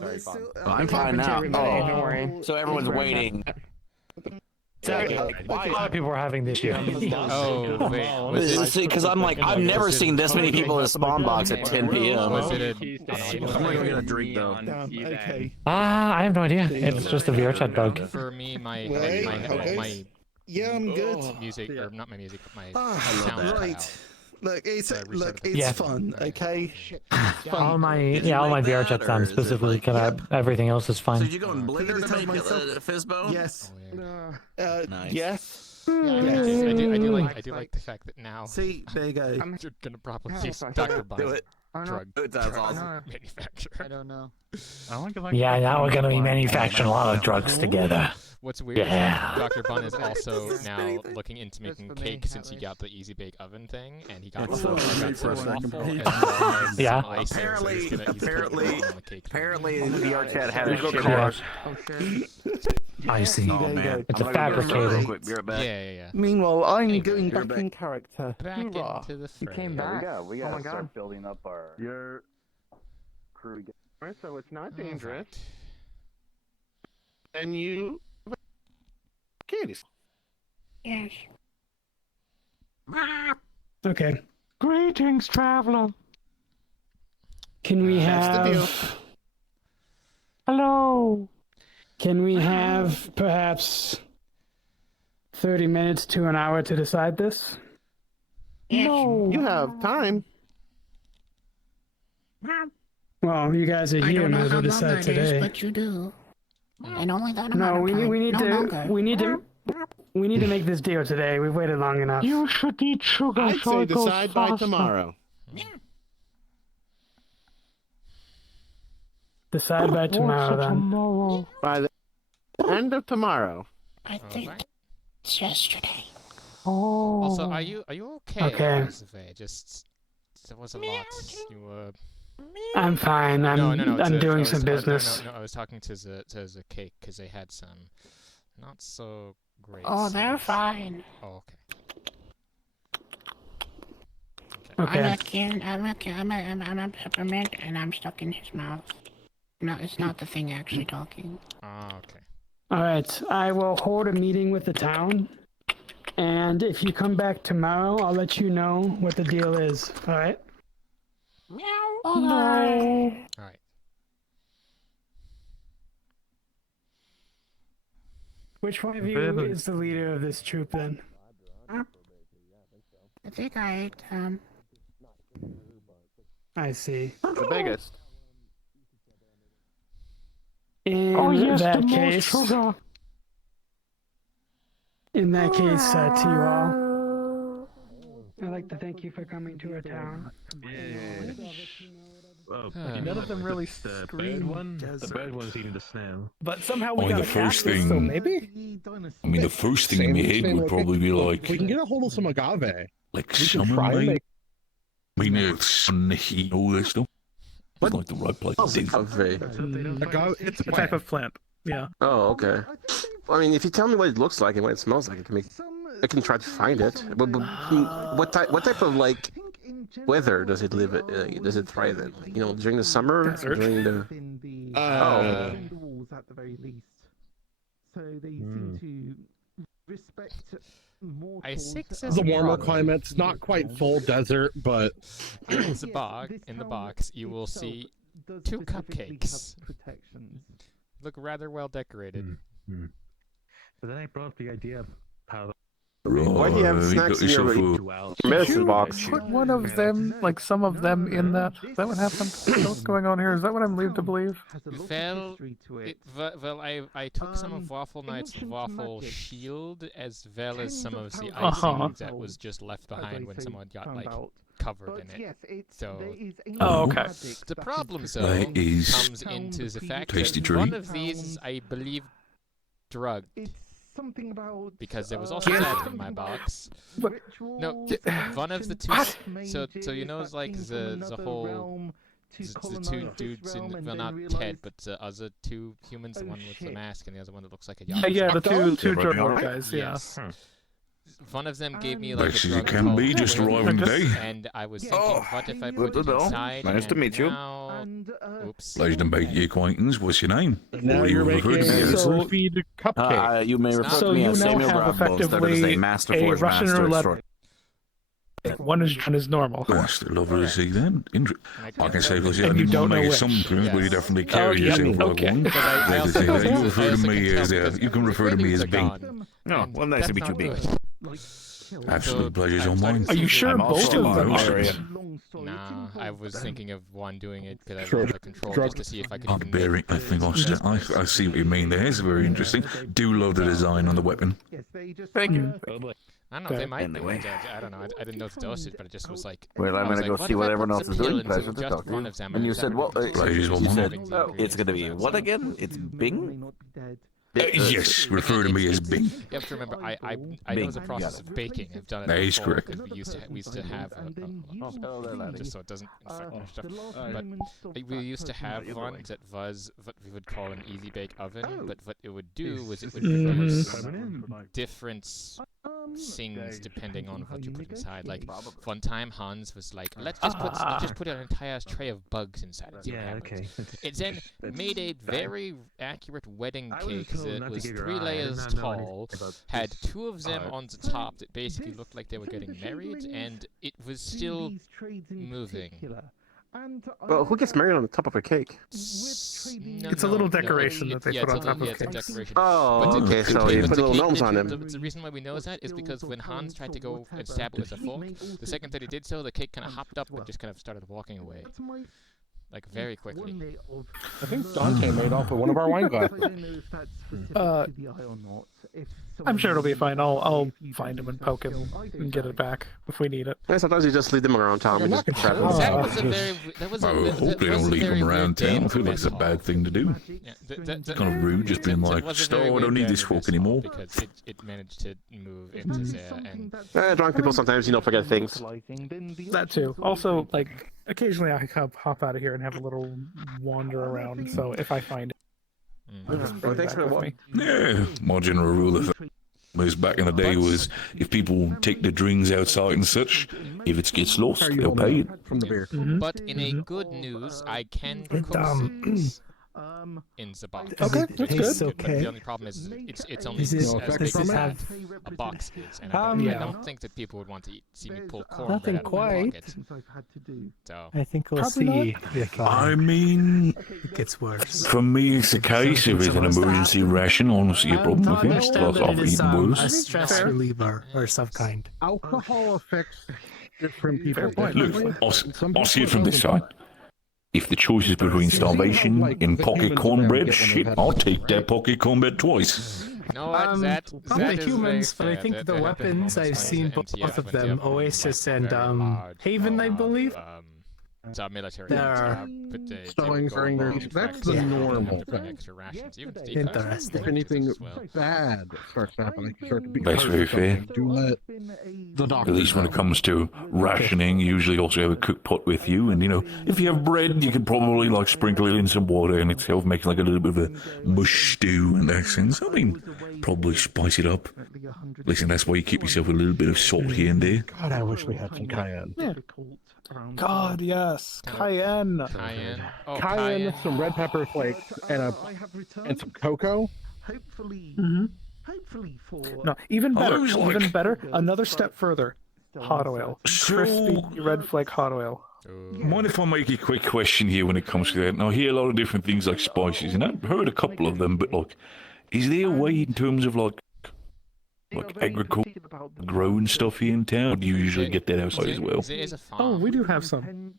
Very fun. I'm fine now. Don't worry. So everyone's waiting. A lot of people are having this issue. Oh, wait. See, because I'm like, I've never seen this many people in a spawn box at 10 p.m. Was it I'm gonna go get a drink though. Okay. I have no idea. It's just a VR chat bug. For me, my Yeah, I'm good. music, or not my music, but my Ah, sound cut right. out. Look, it's Yeah. fun. Okay. All my VR chat sounds specifically cut out. Everything else is So fine. did you go in Blender to make a Fizzbone? Yes. Nice. Yes. I do like the fact that now See, there you go. you're gonna probably use Dr. Do Bun's it. drug That's awesome. manufacturer. I don't know. Yeah, now we're gonna be manufacturing a lot of drugs together. What's weird Yeah. is Dr. Bun is also This is now anything. looking into making for me, cake since he at got the easy bake oven thing, and he got It's some so got for a some second. waffle as well as Yeah. some icing, so Apparently- he's gonna apparently- put it on the cake. Apparently, the VR chat had a shit. Yeah. Oh, sure. I see. Oh There you man, go. It's a I'm gonna go get fabricator. real quick. Be right Yeah, back. yeah. Meanwhile, I'm Anyway, going you're back back. in character. Back Hoorah. into the fray. You came back. We Oh my gotta God. start building up our Your crew. Alright, so it's not Oh, dangerous. fact. And you candies. Yes. Okay. Greetings, traveler. Can we That's the deal. have? Hello. Can we have perhaps 30 minutes to an hour to decide this? Yes. You have time. Well, you guys are I here. don't know Might as how well long decide that is, today. but you do. And only that amount No, of we time. need no to longer. we need to make this deal today. We've waited long enough. You should eat sugar. I'd so say it goes decide by faster. tomorrow. Decide by tomorrow then. Tomorrow. By the end of tomorrow. I think it's yesterday. Oh. Also, are you okay? Okay. Joseph? Just there was a lot. You were. I'm fine. I'm No. I'm doing some business. No, I was talking to the cake because they had some not so great. Oh, they're stuff. fine. Oh, okay. Okay. I'm a peppermint, and I'm stuck in his mouth. No, it's not the thing actually talking. Ah, okay. All right. I will hold a meeting with the town, and if you come back tomorrow, I'll let you know what the deal is. All right. Meow. All right. Which one of you is the leader of this troop then? I think I ate I see. The biggest. In that case, to you all, I'd like to thank you for coming to our town. None of them really The bad one's eating the snail. But somehow I mean, the first thing, so maybe? I mean, the first thing in my head would probably be like, We can get a hold of some agave. like We can summer try and night. make I mean, it's you know this stuff. It's like the right place to do. agave. It's a type plant. of plant. Yeah. Oh, okay. I mean, if you tell me what it looks like and what it smells like, I can try to find it. But what type of like weather does it live? Does it thrive in? Like, during the summer, Desert. during the the walls at the very least. So they seem to respect more. I think It's a warmer climate. It's not quite full desert, but in the box, you will see two cupcakes. Look rather well decorated. But then I brought up the idea of how Why do you have snacks in your medicine box? Put one of them, like some of them, in that. Is that what happened? Is that what's going on here? Is that what I'm led to believe? Well, I took some of Waffle Knight's waffle shield as well as some of the Uh-huh. icing that was just left behind when someone got like covered in it. So Oh, okay. the problem though That is comes into the fact tasty that treat. one of these is, I believe, drugged. Something about Because there was also that in my box. No, one of the two. So you know, it's like the whole the two dudes in, well, not Ted, but the other two humans, the one with the mask and the other one that looks like a yacht. Yeah, the two Yeah, drug right. lord guys. Yeah. Yes. one of them gave me like Best a as drug it can called be, just Waypoint arriving day. and I was thinking, what if I put it inside? Nice to and meet you. now- Oops. Pleasure to make your acquaintance. What's your name? Now Or you're you referred making to me as? a roofied cupcake. You may It's refer not- to So me you as now Samuel have Grabbo, started as a effectively master a forge Russian master. roulette. Short. One is normal. That's lovely to see then. I can say because you And you didn't don't make know it which. sometimes, but you definitely carry yeah, yourself like okay. one. Because I also- You I refer to also me can as tell you can refer to me as Bing. No, well, nice to meet you, Bing. Absolute pleasure's I'm all starting mine. to Are you see sure I'm both also of them also- are? Nah, I was thinking of one doing it because I Drug- have the control drug- just to see if I could I'm even bearing. I think I see what you mean there. It's very interesting. Do love the design on the weapon. Thank you. I don't know, they Okay. might Anyway. I don't know, I didn't know the dosage, but it just was like... Well, I'm I was gonna like, go what see if what I everyone put else some is doing. pill into Pleasure to just talk to one you. of them And you it's said what? everything. Pleasure's all You mine. said it's gonna be what again? It's Bing? Yes, refer to me as Bing. You have to remember, I know the process of baking. I've done it That is before correct. because we used to have just so it doesn't infect my stuff. But we used to have one that was what we would call an easy bake oven. But what it would do was it would produce different things depending on what you put inside. Like one time, Hans was like, let's just put an entire tray of bugs inside it. Yeah, okay. It then made a very accurate wedding cake that was 3 layers tall, had 2 of them on the top that basically looked like they were getting married, and it was still moving. Well, who gets married on the top of a cake? It's a little decoration that they put on top of it's a cakes. decoration. Oh, But okay, so you but put the little cake- gnomes on them. The reason why we know that is because when Hans tried to go and stab it with a fork, the second that he did so, the cake kind of hopped up and just kind of started walking away. Like, very quickly. I think Dante made off with one of our wine glasses. I'm sure it'll be fine. I'll find him and poke him and get it back if we need it. Yeah, sometimes you just leave them around town and just trap them. That was a very... That was a, I that, hope that they was don't a leave very them weird around game town. I feel like it's a because- bad thing to do. Yeah, It's kind of rude, just being like, was a very "Oh, I don't weird need game this of fork baseball anymore." Because it managed to move into there and... Drunk people sometimes, forget things. That too. Also, like, occasionally I hop out of here and have a little wander around. So if I find it, I'll just bring it thanks back for the with walk. me. Yeah, my general rule of was back in the day was if people take the drinks outside and such, if it gets lost, they'll pay it. From the beer. But in a good news, I can cook things in the box. Okay, that's good. But the only problem is it's only as big as a box is, and I don't think that people would want to see me pull cornbread out of my pocket. So I think we'll Probably see. I mean, It gets worse. for me, it's the case. If it's an emergency ration, I don't see a problem with it. Understand Plus, that I've it is eaten a worse. stress reliever or some kind. Alcohol affects different people. Fair point. Look, I'll see it from this side. If the choice is between starvation and pocket cornbread, shit, I'll take that pocket cornbread twice. no, that Not that the is humans, but very I fair. think There the have been weapons, moments I've when seen the both MTF of went them, up on, Oasis like, and very large, Haven, I believe. military They're but they Sewing would go during their- along and that's track the them, normal to bring thing. extra rations, even to Interesting. If anything as well. bad starts happening, you start to be That's hurt very or something, fair. do let the doctor At least when it know. comes to rationing, you usually also have a cooked pot with you. And, if you have bread, you can probably, sprinkle it in some water and itself makes, a little bit of a mush stew in that sense. I mean, probably spice it up. Listen, that's why you keep yourself a little bit of salt here and there. God, I wish we had some cayenne. Yeah. God, yes, cayenne. Cayenne. Oh, Cayenne, some red pepper flakes, and some cocoa. Hopefully, Mhm. hopefully for No, even better. was like- Even better. Another step further. Hot oil. Crispy red flake hot oil. Mind if I make a quick question here when it comes to that? Now, I hear a lot of different things like spices, and I've heard a couple of them, but, is there a way in terms of, agriculture growing stuff here in town? Or do you usually get that outside as well? There is a farm. Oh, we do have some.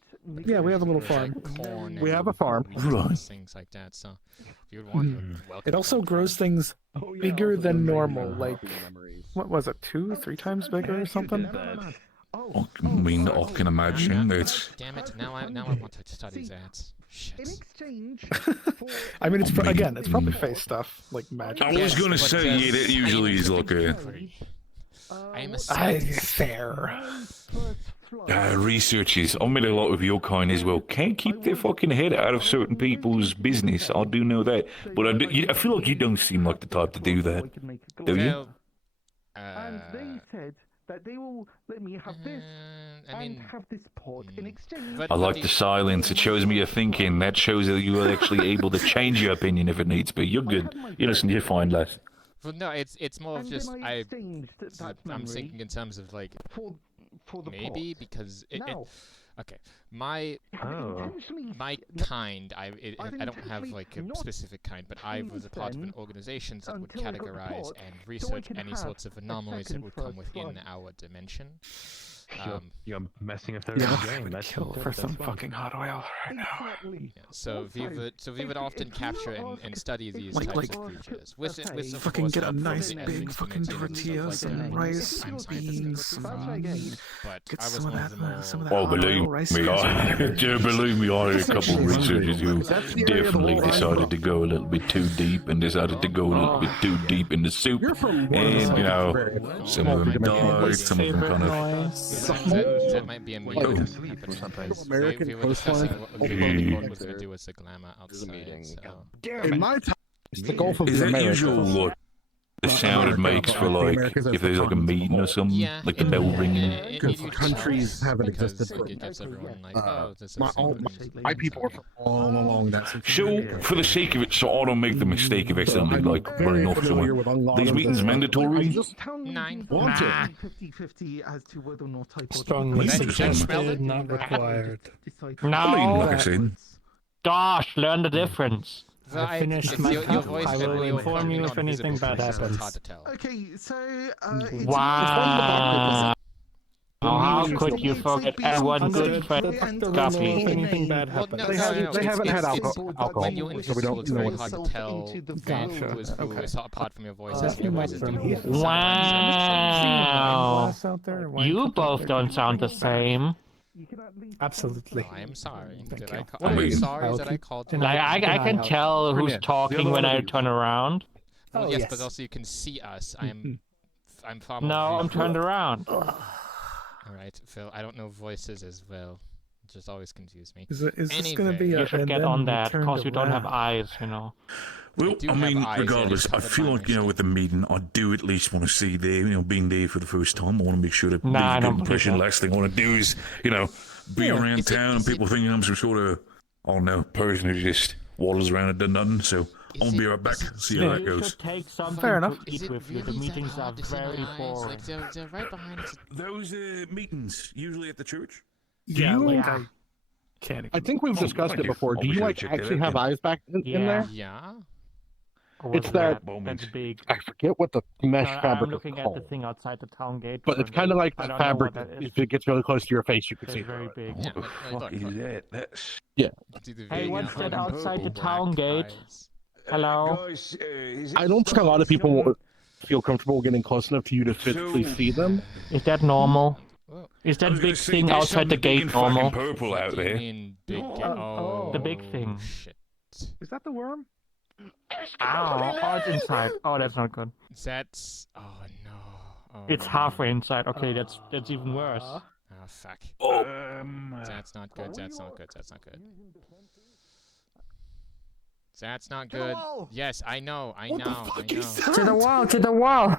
Yeah, we have a little farm. Corn We and have a farm. wheat Right. and things like that. So if you would want, you're welcome It to also come grows try. things bigger than normal. Like, what was it, 2-3 times bigger or something? I mean, I can imagine it's. Damn it! Now I want to study that. in Shit. exchange for I mean, it's I mean, again, it's probably face stuff like magic. I was gonna say, yeah, that usually is like a I am a I, scientist. fair. researchers. I met a lot of your kind as well. Can't keep their fucking head out of certain people's business. I do know that, but I feel like you don't seem like the type to do that. Do you? Well, and they said that they will let me have this and have this pot in exchange. I like the silence. It shows me you're thinking. That shows that you are actually able to change your opinion if it needs be. You're good. You listen, you're fine, Les. Well, no, it's more of And just then I exchanged that I'm memory thinking in terms of like for the maybe pot. because Now, okay, my kind I don't have like a specific kind, but I was a part of an organization that would until I got the categorize pot, and so I research can any have sorts of a anomalies that second would come first within flight. our dimension. You're messing up their Yeah, own I game. would That's kill not for good, some that's fine. fucking hot oil right now. Exactly. Yeah, so we would often capture and study these Like- types like- of creatures. With of Fucking course, get a help from nice the big ethics fucking committee and stuff tortilla, like some that. rice, I'm some scientific beans, with the fries, but get I was some of one that, of the more some of that Oh, hot believe oil rice. me, I had a couple of researchers who definitely decided to go a little bit too deep and decided to go a little bit too deep in the soup. And, you know, some of them died, some of them kind of... That might be a meme happening. American We were discussing what was going to do with the glamour outside. So. In my time, it's the Gulf of Is that America. usual, like, the sound it makes for, like, if there's, like, a meeting or something? Yeah, Like the bell ringing? Because countries haven't existed for it gives everyone like, my people are from all along that situation. So, for the sake of it, so I don't make the mistake of accidentally, like, very running off familiar somewhere. with a lot These of meetings this. mandatory? Nine. Want it. 50-50 as to whether or not I got Strongly Interesting. suggested, not required. I mean, like I said, Gosh, learn the difference. I finished my cup. I will inform you if anything bad happens. Okay, so Wow. How could you forget one good friend, If Guppy? anything bad happens. They haven't had alcohol. When you're in So we school, don't it's know very what hard to it's tell Gotcha. who is apart from your voices. That's Your my voices friend. do Wow. You both don't sound the same. Absolutely. I am sorry. Did you. I I mean, I'm sorry I'll that I keep called. Like, I can tell who's talking when I turn around. Well, Oh, yes, yes. but also you can see us. I'm far more. No, I'm visual. turned around. All right, Phil. I don't know voices as well. It just always confuse me. Is this going to be Anyway, a... You should and get then on we that, turned because you don't have around. eyes, you know. well, do I have mean, eyes, and regardless, it's I covered feel by like, you know, with the meeting, I do at least want to see there, you know, being there for the first time. I want to make sure that Nah, I leaves a don't good believe impression. that. Last thing I want to do is, you know, be around town and people thinking I'm some sort of, I don't know, person who just waddles around and does nothing. So I'm going to be right back. See how that You goes. should take something Fair enough. to eat with you. The meetings are very boring. Like they're right behind us. Those meetings, usually at the church? Yeah, like Yeah. I can't. I think we've discussed thank it you. before. I'll Do be you sure to like check that actually out, have yeah. eyes back in Yeah. there? Yeah. Or It's was that- That's big. I forget what the mesh I'm fabric looking is at called. the thing outside the town gate. But it's kind of like I that don't know fabric. what that is. If it gets really close to your face, you can It's see very through it. big. Yeah, What the fuck is that? That's... It's either Hey, very what's that yellow, outside the black town gate? eyes. Hello? Guys, I don't think a lot of people will feel comfortable getting close enough to you to physically see them. Is that normal? Whoa. Is I that was gonna big say, thing there's outside the something big gate and fucking normal? purple What out do you there. mean big The big thing. Shit. Is that the worm? Ow, oh, it's inside. Oh, that's not good. That's. Oh no. Oh, It's no. halfway inside. Okay, that's even worse. Oh fuck. Oh, That's not good. That's not good. That's not good. That's not good. Yes, I know. I know. I know. To the wall, to the wall.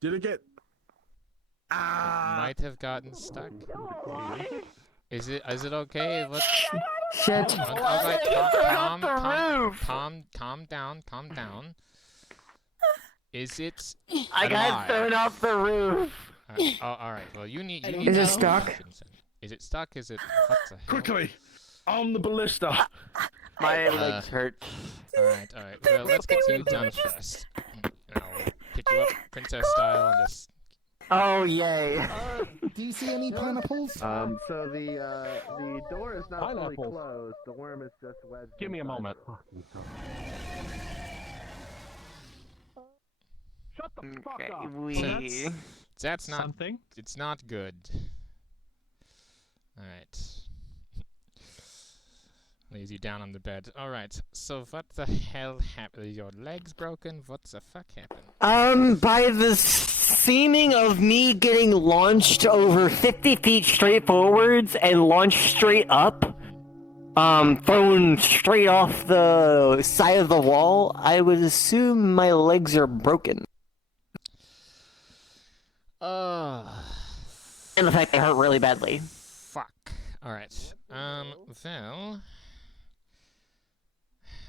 Did it get? Might have gotten stuck. Is it okay? Let's Shit. all right, calm down. Is it I got thrown off the roof. all right. Well, you need Is it stuck? Is it stuck? Is it what the hell? Quickly, on the ballista. My legs hurt. All right. Well, let's get you done first. I'll pick you up princess style and just. Oh, yay. do you see any pineapples? So the door is not fully Pineapples. closed. The worm is just wedged. Give me a inside. moment. Shut the fuck up. That's not. Something? It's not good. All right. Lays you down on the bed. All right. So what the hell happened? Your legs broken? What the fuck happened? By the seeming of me getting launched over 50 feet straight forwards and launched straight up, thrown straight off the side of the wall, I would assume my legs are broken. And the fact they hurt really badly. Fuck. Alright. Well...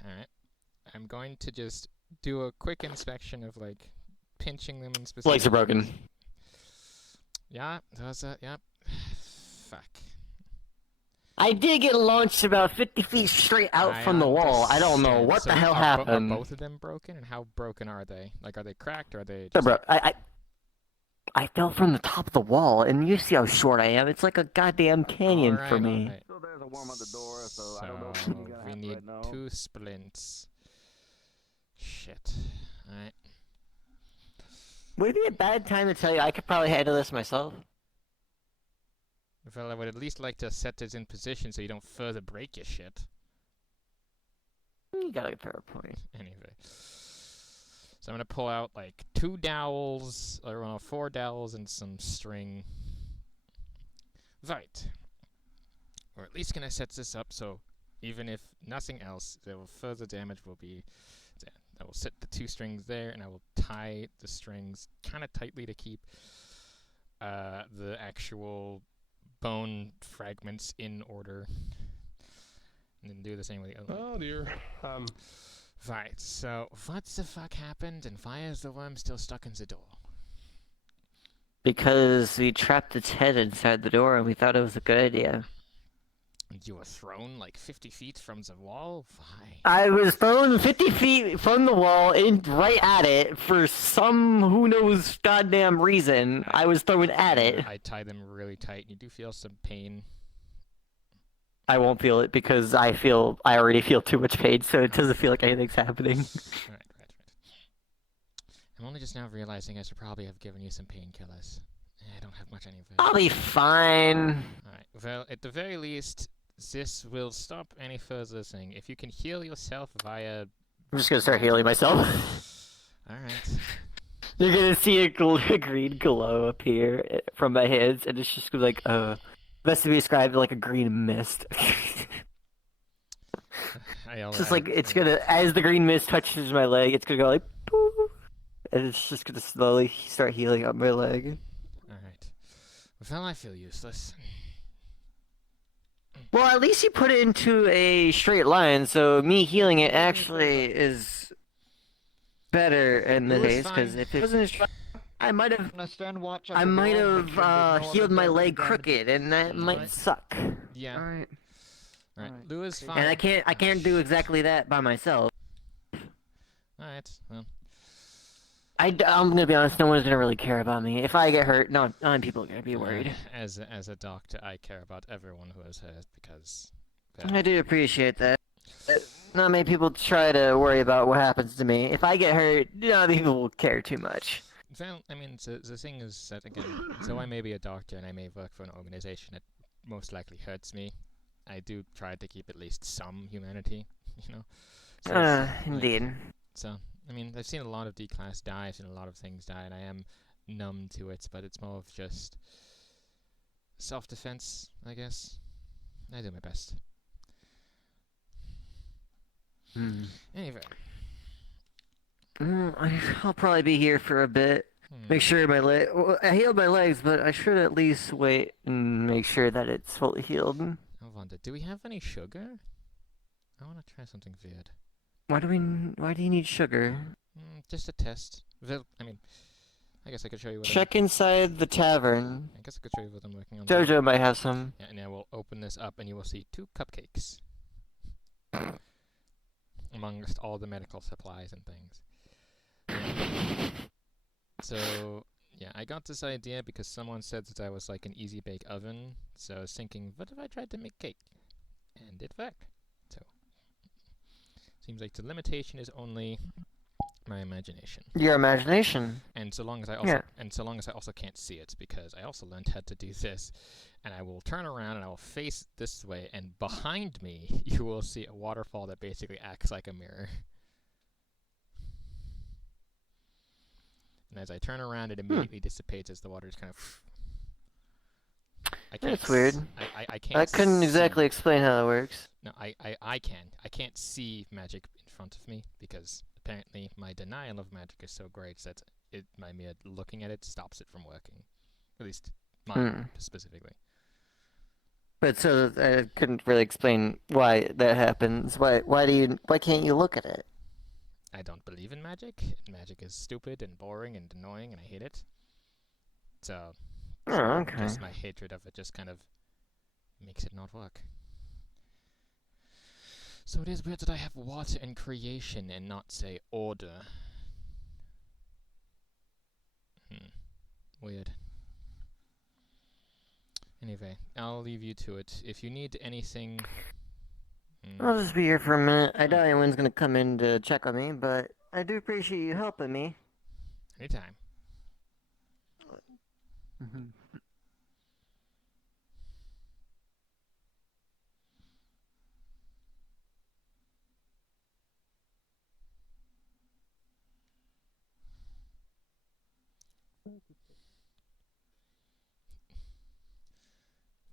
Alright. I'm going to just do a quick inspection of, like, pinching them in specific... Legs are broken. Yeah, those yep. Fuck. I did get launched about 50 feet straight out from the wall. I don't know what the hell happened. Are both of them broken? And how broken are they? Like, are they cracked, or are they just... I fell from the top of the wall, and you see how short I am. It's like a goddamn canyon for me. Right. So there's a worm on the door, so I don't know if we need right 2 splints. Shit. Alright. Would it be a bad time to tell you I could probably handle this myself? Well, I would at least like to set this in position so you don't further break your shit. You got a fair point. Anyway. So I'm gonna pull out like 2 dowels, or 4 dowels and some string. Right. Or at least gonna set this up so even if nothing else, there will further damage will be... I will set the 2 strings there, and I will tie the strings kind of tightly to keep the actual bone fragments in order. And then do the same with the other one. Oh dear. Right, so what the fuck happened, and why is the worm still stuck in the door? Because we trapped its head inside the door, and we thought it was a good idea. And you were thrown like 50 feet from the wall? Why? I was thrown 50 feet from the wall, right at it, for some who knows goddamn reason. I was thrown at it. I tie them really tight. You do feel some pain. I won't feel it because I already feel too much pain, so it doesn't feel like anything's happening. Right. I'm only just now realizing I should probably have given you some painkillers. I don't have much anyway. I'll be fine. Alright, well, at the very least, this will stop any further thing. If you can heal yourself via... I'm just gonna start healing myself. Alright. You're gonna see a green glow appear from my hands, and it's just like, best to be described like a green mist. Just like, it's gonna, as the green mist touches my leg, it's gonna go like, poof, and it's just gonna slowly start healing up my leg. Alright. Well, I feel useless. Well, at least you put it into a straight line, so me healing it actually is better in the case, because if it wasn't straight, I might have healed my leg crooked, and that might suck. Yeah. Alright. Alright, Lou is fine. And I can't do exactly that by myself. Alright, well. I'm gonna be honest, no one's gonna really care about me. If I get hurt, no people are gonna be worried. As a doctor, I care about everyone who is hurt, because... I do appreciate that. Not many people try to worry about what happens to me. If I get hurt, not many people will care too much. Well, I mean, the thing is that, again, so I may be a doctor and I may work for an organization that most likely hurts me. I do try to keep at least some humanity, you know? So indeed. So, I mean, I've seen a lot of D-Class die, I've seen a lot of things die, and I am numb to it, but it's more of just self-defense, I guess. I do my best. Anyway. I'll probably be here for a bit. Make sure my leg... Well, I healed my legs, but I should at least wait and make sure that it's fully healed. I wonder, do we have any sugar? I want to try something weird. Why do you need sugar? Just a test. Well, I mean, I guess I could show you what Check inside the tavern. I guess I could show you what I'm working on. Jojo might have some. Yeah, and I will open this up and you will see 2 cupcakes. Amongst all the medical supplies and things. So, yeah, I got this idea because someone said that I was like an easy bake oven, so I was thinking, what if I tried to make cake? And it worked. So, seems like the limitation is only my imagination. Your imagination. And so long as I also can't see it, because I also learned how to do this, and I will turn around and I will face this way, and behind me you will see a waterfall that basically acts like a mirror. And as I turn around, it immediately dissipates as the water is kind of... I can't. That's weird. I can't. I couldn't see. exactly explain how it works. No, I can. I can't see magic in front of me because apparently my denial of magic is so great that my mere looking at it stops it from working. At least mine specifically. But so I couldn't really explain why that happens. Why can't you look at it? I don't believe in magic. Magic is stupid and boring and annoying, and I hate it. So, okay. Just my hatred of it just kind of makes it not work. So it is weird that I have water and creation and not, say, order. Weird. Anyway, I'll leave you to it. If you need anything... I'll just be here for a minute. I doubt anyone's gonna come in to check on me, but I do appreciate you helping me. Anytime.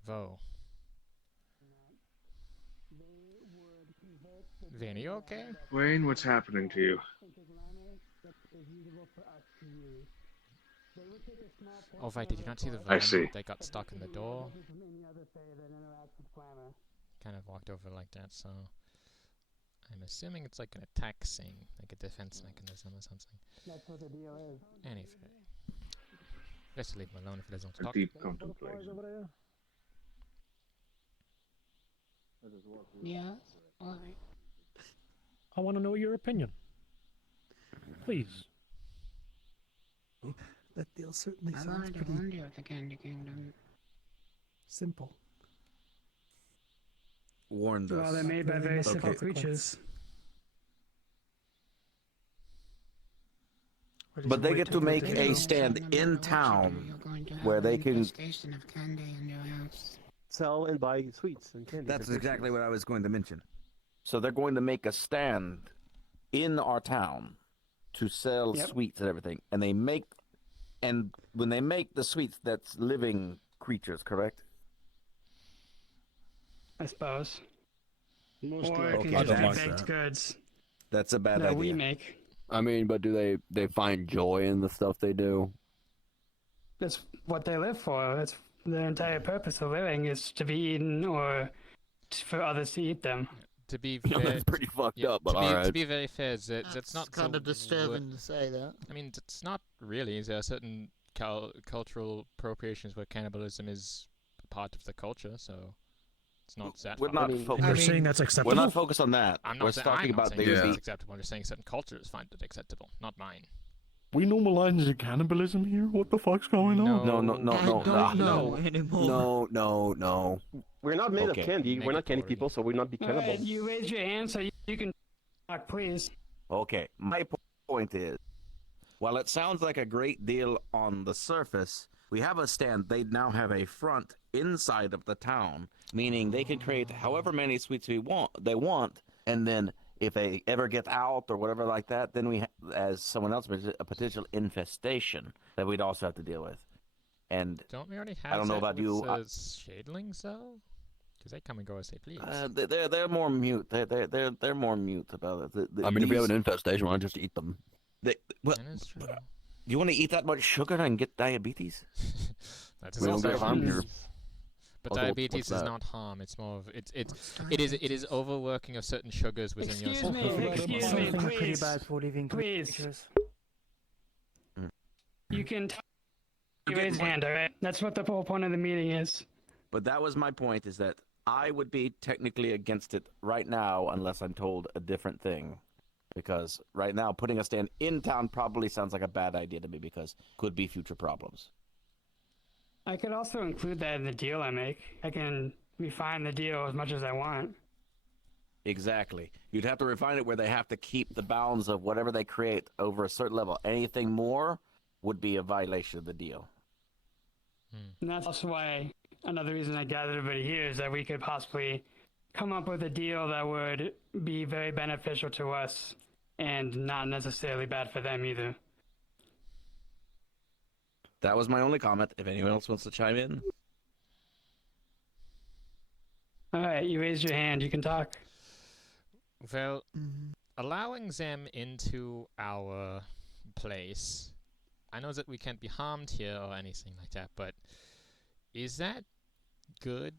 Vo. Vane, you okay? Wayne, what's happening to you? Oh, right, did you not see the I van see. that got stuck in the door? Kind of walked over like that, so... I'm assuming it's like an attack thing, like a defense mechanism or something. That's what the deal is. Anyway. Let's leave him alone if he doesn't want to talk. Deep contemplation. Yeah, alright. I want to know your opinion. Please. That deal certainly I sounds wanted to pretty warn you of the Candy Kingdom. simple. Warned us. Well, they're made by very simple creatures. But they get to make a stand in town where they can Station of candy in your house. Sell and buy sweets and candy. That's exactly what I was going to mention. So they're going to make a stand in our town to sell sweets and everything. And when they make the sweets, that's living creatures, correct? I suppose. Most Or it likely. can I just don't be like baked that. goods That's a bad that idea. we make. I mean, but do they find joy in the stuff they do? That's what they live for. That's their entire purpose of living is to be eaten or for others to eat them. To be fair, That's pretty fucked up, but to be, alright. To be very fair, that's not kind the of disturbing to say that. I mean, it's not really. There are certain cultural appropriations where cannibalism is part of the culture, so it's not that. We're far. not focused. You're saying that's acceptable? We're not focused on that. I'm We're not saying, talking I'm not about saying the it's acceptable. I'm just saying certain cultures find it acceptable, not mine. We normalizing cannibalism here? What the fuck's going on? No. We're not made of candy. We're not candy people, so we're not be cannibals. Alright, you raise your hand so you can talk, please. Okay, my point is, while it sounds like a great deal on the surface, we have a stand. They now have a front inside of the town, meaning they can create however many sweets they want, and then if they ever get out or whatever like that, then we, as someone else mentioned, a potential infestation that we'd also have to deal with. And don't we already have? I don't know about you. Shadlings though, because they come and go as they please. They're more mute. They're more mute about it. I mean, if we have an infestation, why not just eat them? That is true. You want to eat that much sugar and get diabetes? That We don't get harmed here. But Also, diabetes what's is that? not harm. It's more of it is overworking of certain sugars within your Excuse system. me, excuse me, Pretty please. bad for living Please. creatures. You can you raise your hand, alright? That's what the whole point of the meeting is. But that was my point, is that I would be technically against it right now unless I'm told a different thing. Because right now, putting a stand in town probably sounds like a bad idea to me because could be future problems. I could also include that in the deal I make. I can refine the deal as much as I want. Exactly. You'd have to refine it where they have to keep the bounds of whatever they create over a certain level. Anything more would be a violation of the deal. And that's also why another reason I gathered everybody here is that we could possibly come up with a deal that would be very beneficial to us and not necessarily bad for them either. That was my only comment. If anyone else wants to chime in. All right, you raised your hand. You can talk. Well, allowing them into our place, I know that we can't be harmed here or anything like that, but is that good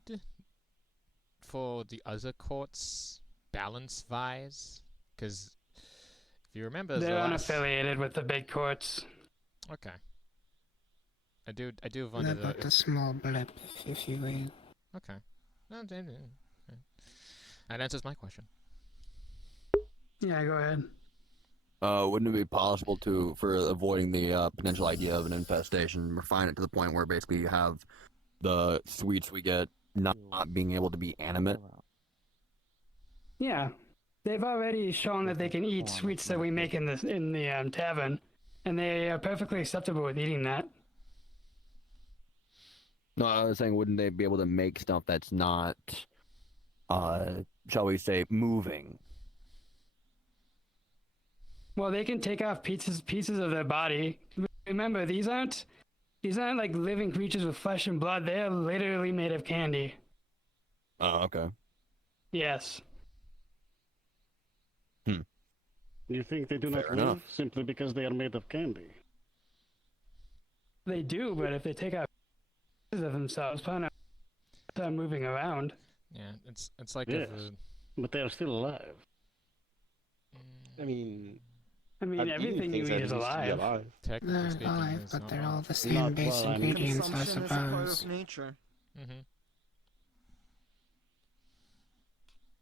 for the other courts balance-wise? Because if you remember, They're the last... unaffiliated with the big courts. Okay. I do wonder about the small blip, if you will. Okay. No, that answers my question. Yeah, go ahead. Wouldn't it be possible to, for avoiding the potential idea of an infestation, refine it to the point where basically you have the sweets we get not being able to be animate? Yeah, they've already shown that they can eat sweets that we make in the tavern, and they are perfectly acceptable with eating that. No, I was saying, wouldn't they be able to make stuff that's not, shall we say, moving? Well, they can take off pieces of their body. Remember, these aren't like living creatures with flesh and blood. They are literally made of candy. Oh, okay. Yes. You think they do not Fair live enough. simply because they are made of candy? They do, but if they take out pieces of themselves, probably not start moving around. Yeah, it's like Yes, if but they are still alive. I mean, everything you eat is alive. Technically They're speaking, alive, it's but not they're all alive. the same base ingredients, I Consumption is a part suppose. of nature.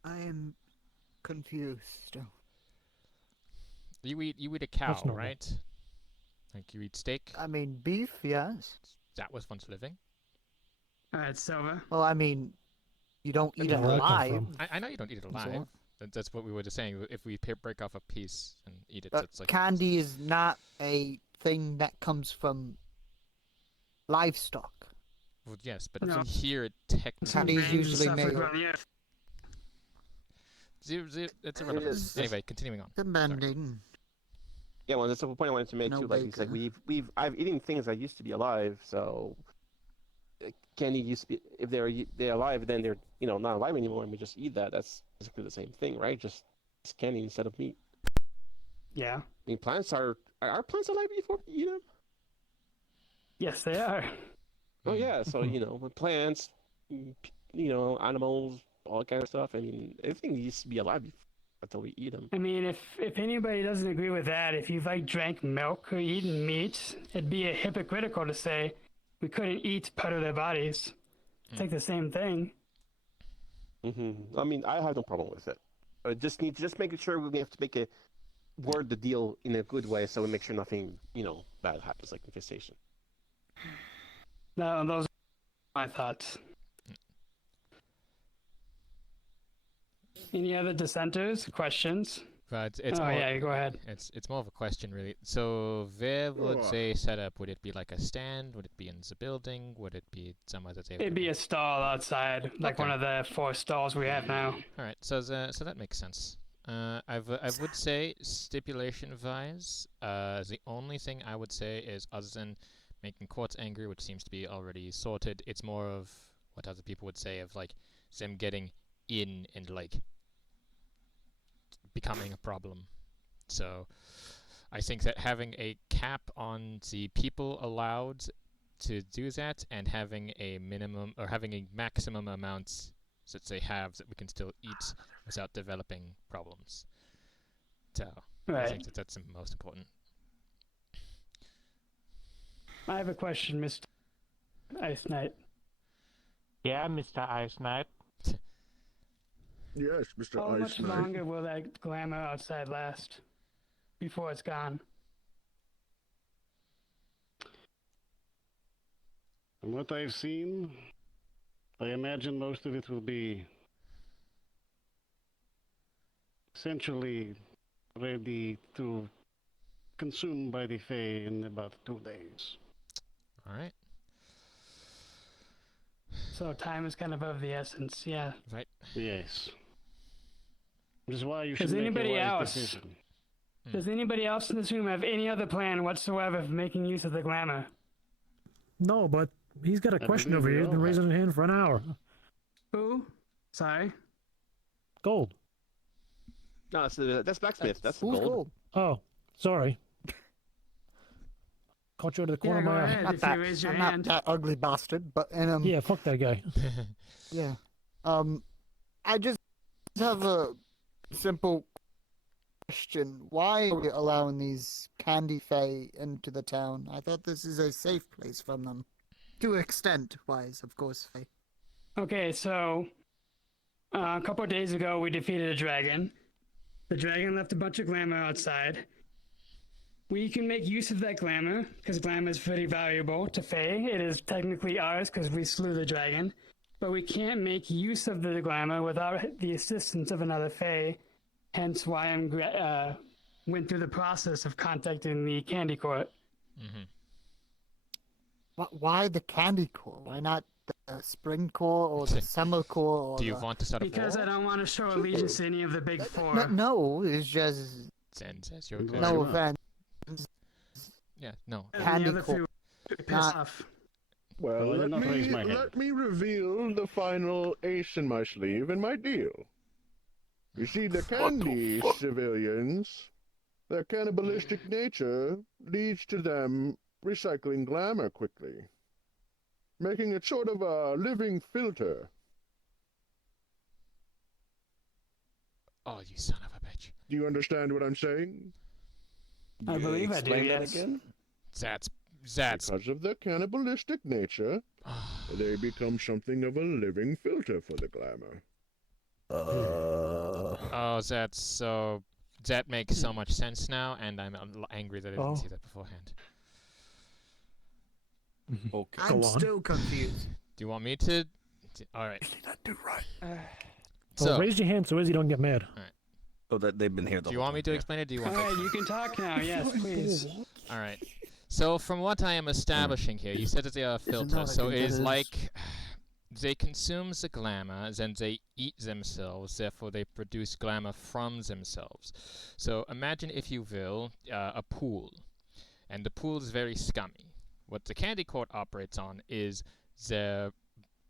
I am confused still. You eat a cow, right? Like you eat steak. I mean, beef, yes. That was once living. Alright, Silva. Well, I mean, you don't eat it where that come alive. from. I know you don't eat it alive. That's what we were just saying. If we break off a piece and eat it, But it's like candy is not a thing that comes from livestock. Well, yes, but No. here it technically. Candy is usually made. It's irrelevant. Anyway, continuing on. Depending. Yeah, well, that's the point I wanted to make No too. Like, it's like bacon. I've eaten things that used to be alive. So, candy used to be, if they're alive, then they're not alive anymore, and we just eat that. That's basically the same thing, right? Just it's candy instead of meat. Yeah. I mean, plants are plants alive before we eat them? Yes, they are. Oh yeah, so with plants, animals, all that kind of stuff. I mean, everything used to be alive until we eat them. I mean, if anybody doesn't agree with that, if you've drank milk or eaten meat, it'd be hypocritical to say we couldn't eat part of their bodies. It's like the same thing. I mean, I have no problem with it. Just making sure we have to word the deal in a good way, so we make sure nothing bad happens, like infestation. No, those are my thoughts. Any other dissenters? Questions? But it's Oh, more, yeah, go ahead. It's more of a question, really. So where would they set up? Would it be like a stand? Would it be in the building? Would it be some other table? It'd be a stall outside, like Okay. one of the 4 stalls we have now. All right, so that makes sense. I would say stipulation-wise, the only thing I would say is, other than making courts angry, which seems to be already sorted, it's more of what other people would say of like them getting in and like becoming a problem. So I think that having a cap on the people allowed to do that, and having a minimum or having a maximum amount that they have that we can still eat without developing problems. So I think that's the most important. I have a question, Mr. Ice Knight. Yeah, Mr. Ice Knight. Yes, Mr. How Ice much Knight. longer will that glamour outside last before it's gone? From what I've seen, I imagine most of it will be essentially ready to consume by the Fae in about 2 days. All right. So time is kind of the essence, yeah. Right. Yes. Which is why you should Does make anybody a wise else? decision. Does anybody else in this room have any other plan whatsoever for making use of the glamour? No, but he's got a I question believe over we here. He's all been have. raising his hand for an hour. Who? Sorry. Gold. No, that's blacksmith. That's Who's gold. gold? Oh, sorry. Caught you out of the corner of Yeah, my go eye. ahead Not if that, you raise your I'm hand. not that ugly bastard, but Yeah, fuck that guy. yeah. I just have a simple question. Why are we allowing these candy fae into the town? I thought this is a safe place from them. To extent wise, of course, fae. Okay, so a couple of days ago we defeated a dragon. The dragon left a bunch of glamour outside. We can make use of that glamour because glamour is pretty valuable to fae. It is technically ours because we slew the dragon, but we can't make use of the glamour without the assistance of another fae. Hence why I went through the process of contacting the candy court. Why the candy core? Why not the spring core or the summer core? Or Do you want to start a Because war? I don't want to show allegiance to any of the big four. No, it's just Zen says you're no offense. Yeah, no. Candy the other core. few pissed Not- off. Well, Well, let not raise my hand. let me reveal the final ace in my sleeve and my deal. You see, the candy civilians, their cannibalistic nature leads to them recycling glamour quickly, making it sort of a living filter. Oh, you son of a bitch. Do you understand what I'm saying? I believe I do, Explain that yes. again? That's Because of their cannibalistic nature, they become something of a living filter for the glamour. Oh, that's so. That makes so much sense now, and I'm angry that I didn't see that beforehand. Okay. I'm still confused. Do you want me to? All right. Not do right. So raise your hand so Izzy don't get mad. Oh, that they've been here the Do you whole want me time. to explain it? Do you want? All right, you can talk now. Yes, please. All right. So from what I am establishing here, you said that they are filters. not So like it is that like they consume the glamour, then they eat themselves. Therefore, they produce glamour from themselves. So imagine, if you will, a pool, and the pool is very scummy. What the candy court operates on is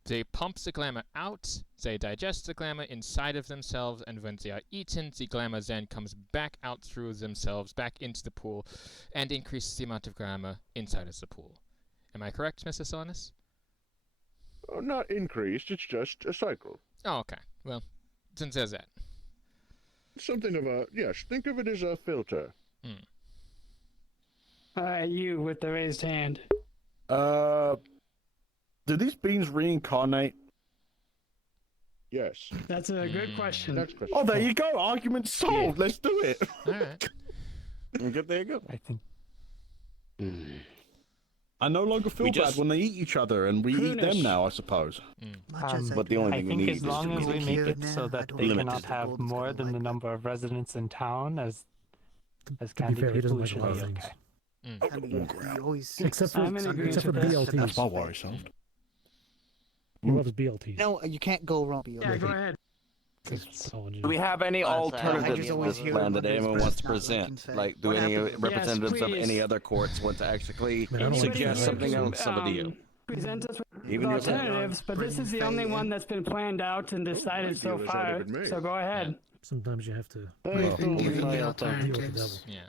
they pump the glamour out, they digest the glamour inside of themselves, and when they are eaten, the glamour then comes back out through themselves, back into the pool, and increases the amount of glamour inside of the pool. Am I correct, Mr. Sonis? Oh, not increased, it's just a cycle. Oh, okay. Well, then there's that. Something of a, yes, think of it as a filter. All right, you with the raised hand. Do these beans reincarnate? Yes. That's a good question. Next question. Oh, there you go. Argument solved. Let's do it. All right. There you go. I think. I no longer feel We bad just- when they eat each other, and we eat them Prunish. now, I suppose. But the only I thing we think need as is long to as we reduce make the it so that they limit cannot to have more than the number of residents in town as To be candy fair, he doesn't people like should a lot be of things. okay. I mean, he always Except for, I'm in agreement except for with this. BLTs. That's my worry solved. He loves BLTs. No, you can't go wrong. Yeah, go ahead. Do we have any alternatives to always this hear plan that about this, anyone but wants it's to not looking present? fair. Like, do What any happened? representatives of please. any other courts want to actually Man, I don't like suggest that. something else of a deal? Present us with Even yourself. alternatives, but this is the only one that's been planned out and decided so deal has already far. been made. So go ahead. Sometimes you have to We've been given deal the with the alternatives. devil. Yeah.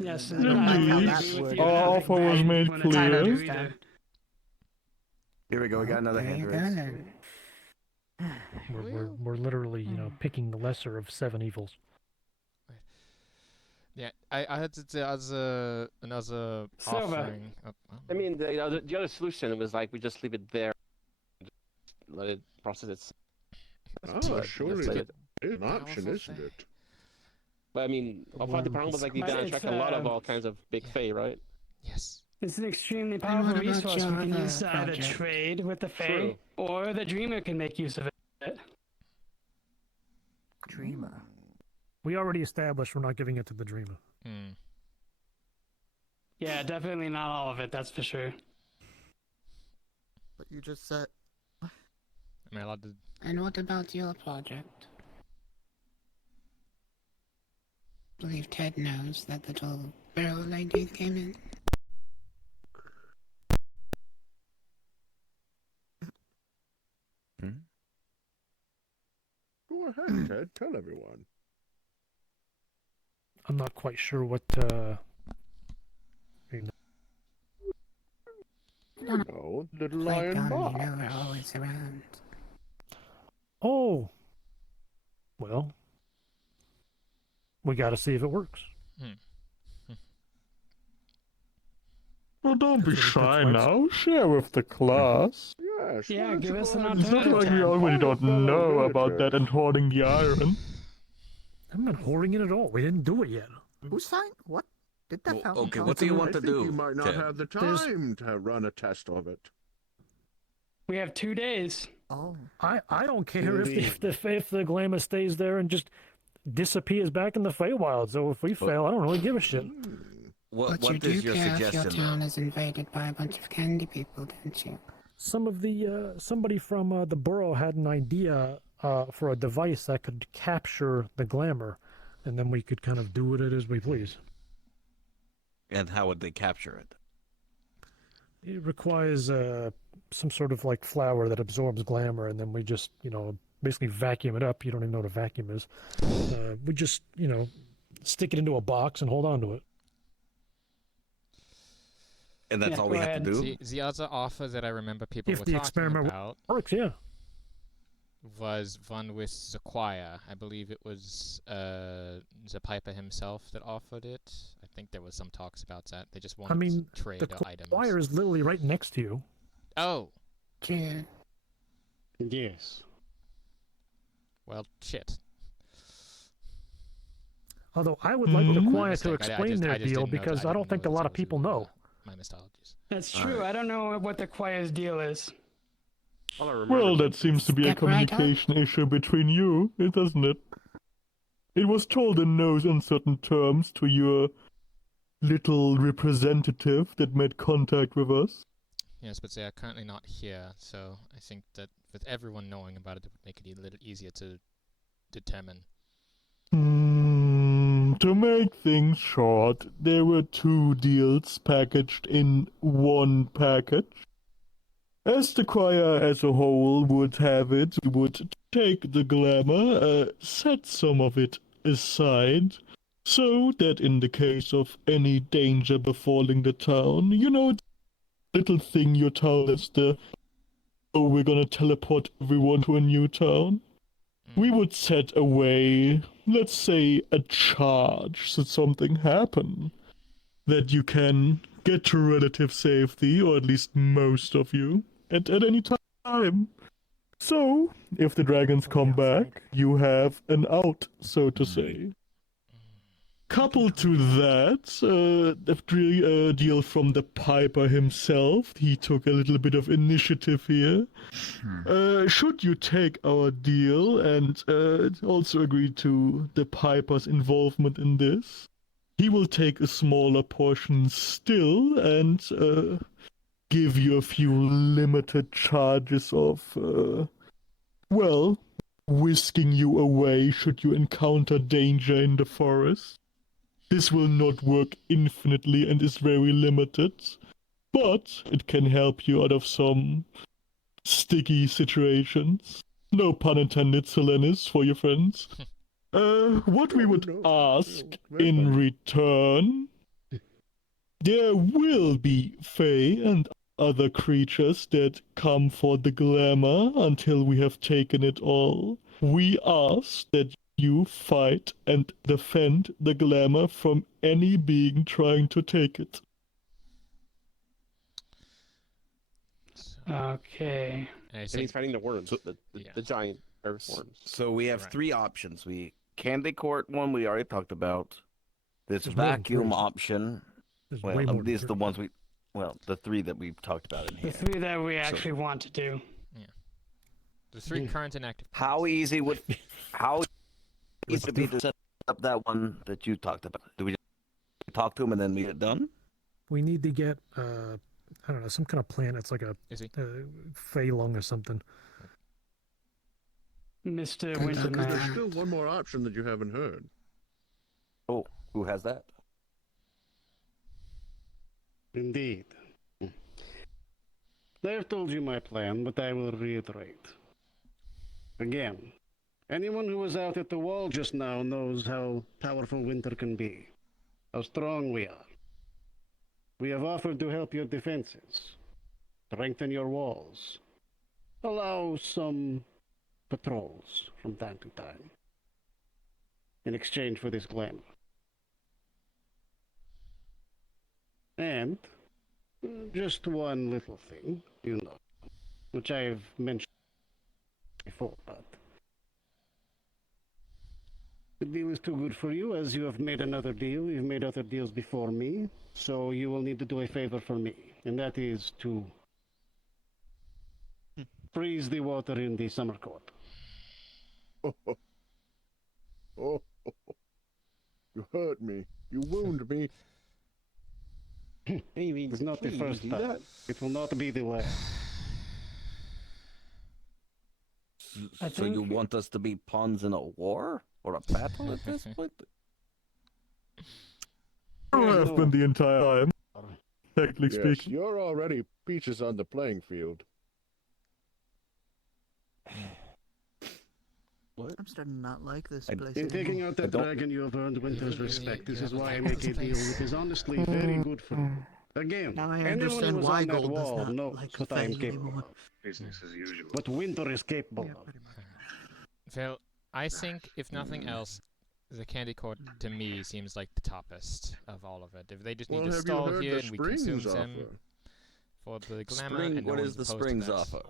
Yes, I don't I like how agree that with works. you. Our offer was made When it's time to clear. do either. Here we go. We got another hand raised. We're literally, picking the lesser of 7 evils. Yeah, I had another Silver. offering. I mean, the other solution was like we just leave it there, let it process itself. Oh, But surely let's let that it- is an option, Powerful isn't thing. it? But I mean, I thought the problem was like you But gotta it's, attract a lot of all kinds of big fae, right? Yes. It's an extremely what powerful about resource. We your can other use to either project? trade with the Fae, True. or the Dreamer can make use of it. Dreamer. We already established we're not giving it to the dreamer. Yeah, definitely not all of it, that's for sure. But you just said. Am I allowed to? And what about your project? I believe Ted knows that little barrel lady came in. Go ahead, Ted. Tell everyone. I'm not quite sure what. No, little lion box. You know, we're always around. Oh. Well, we got to see if it works. Well, don't be shy why now. Share with the class. Yes. Yeah, give us an It's not like we alternative. already don't know about that and hoarding the iron. I'm not hoarding it at all. We didn't do it yet. Who signed? What? Did that fountain Okay, come what do you from? want I to think do? you might not Ted? have the time to run a test of it. We have 2 days. Oh. I don't care if Indeed. the glamour stays there and just disappears back in the Feywild. So if we fail, I don't really give a shit. What But you is do your care if your suggestion? town is invaded by a bunch of candy people, don't you? Some of the somebody from the borough had an idea for a device that could capture the glamour, and then we could kind of do with it as we please. And how would they capture it? It requires some sort of like flower that absorbs glamour, and then we just, basically vacuum it up. You don't even know what a vacuum is. We just, stick it into a box and hold on to it. And that's all we have to do? The other offer that I remember people If were the talking experiment about works, yeah. was one with the choir. I believe it was the piper himself that offered it. I think there was some talks about that. They just wanted to trade the items. choir is literally right next to you. Oh. Yeah. Yes. Well, shit. Although I would like the choir mistake. to I explain just their didn't deal know that- because I don't think a lot of people know. My nostalgies. That's true. I don't know what the choir's deal is. Well, that seems to be a Step right up. communication issue between you, doesn't it? It was told in no uncertain terms to your little representative that made contact with us. Yes, but they are currently not here, so I think that with everyone knowing about it, it would make it a little easier to determine. To make things short, there were 2 deals packaged in one package. As the choir as a whole would have it, we would take the glamour, set some of it aside, so that in the case of any danger befalling the town, little thing your town is oh, we're gonna teleport everyone to a new town. We would set away, let's say, a charge should something happen, that you can get to relative safety, or at least most of you, at any time. So, if the dragons come back, you have an out, so to say. Coupled to that, the deal from the piper himself, he took a little bit of initiative here. Should you take our deal and also agree to the piper's involvement in this, he will take a smaller portion still and give you a few limited charges of, whisking you away should you encounter danger in the forest. This will not work infinitely and is very limited, but it can help you out of some sticky situations. No pun intended, Selenis, for your friends. What we would ask in return, there will be Fae and other creatures that come for the glamour until we have taken it all. We ask that you fight and defend the glamour from any being trying to take it. Okay. And he's fighting the worms, the giant earthworms. So we have 3 options. Candy Court one we already talked about. This There's more than vacuum 3. option. There's way Well, more than these are the 3. ones the 3 that we've talked about in The here. 3 that we actually want to do. The 3 current and active. How easy would it be to set up that one that you talked about? Do we just talk to him and then we get it done? We need to get, I don't know, some kind of plant. It's like a Fey lung or something. Mr. There's Winterman. still one more option that you haven't heard. Oh, who has that? Indeed. I have told you my plan, but I will reiterate. Again, Anyone who was out at the wall just now knows how powerful winter can be, how strong we are. We have offered to help your defenses, strengthen your walls, allow some patrols from time to time, in exchange for this glamour. And just one little thing, you know, which I've mentioned before, but the deal is too good for you, as you have made another deal. You've made other deals before me, so you will need to do a favor for me, and that is to freeze the water in the summer court. Oh, you hurt me. You wound me. It's not the first time. It will not be the last. So you want us to be pawns in a war or a battle at this point? Have been the entire time, technically Yes, speaking. you're already peaches on the playing field. I'm starting to not like this place. In taking out that dragon, you have earned Winter's respect. This is why I make a deal which is honestly very good for you. Again, Now I anyone understand who was why on that Gold does wall not knows like what I am Faye capable anymore. of. Business as usual. What Winter is capable of. Phil, I think, if nothing else, the candy court to me seems like the toppest of all of it. If they just need Well, to have you stall heard here the and we consume Springs them offer? for the glamour, Spring, and no what one's is the opposed to Springs that. offer?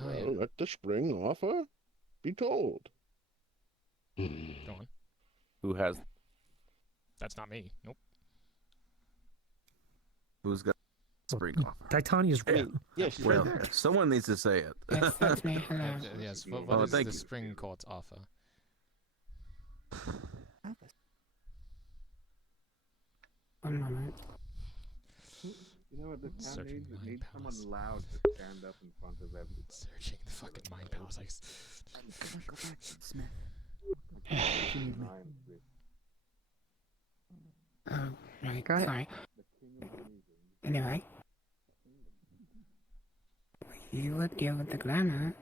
Oh, yeah. Well, let the spring offer be told. Go on. Who has? That's not me. Nope. Who's got spring offer? Titania's I mean, yeah, she's right there. Someone needs to say it. Yes, that's me. Hello. Yes, what Oh, is thank the you. spring court's offer? One moment. You know what this town Searching needs? It mind needs someone palace. loud to stand up in front of everybody. Searching the fucking mind palace. Like, Come on, go back, Smith. Oh, right. Sorry. Anyway. You would deal with the glamour.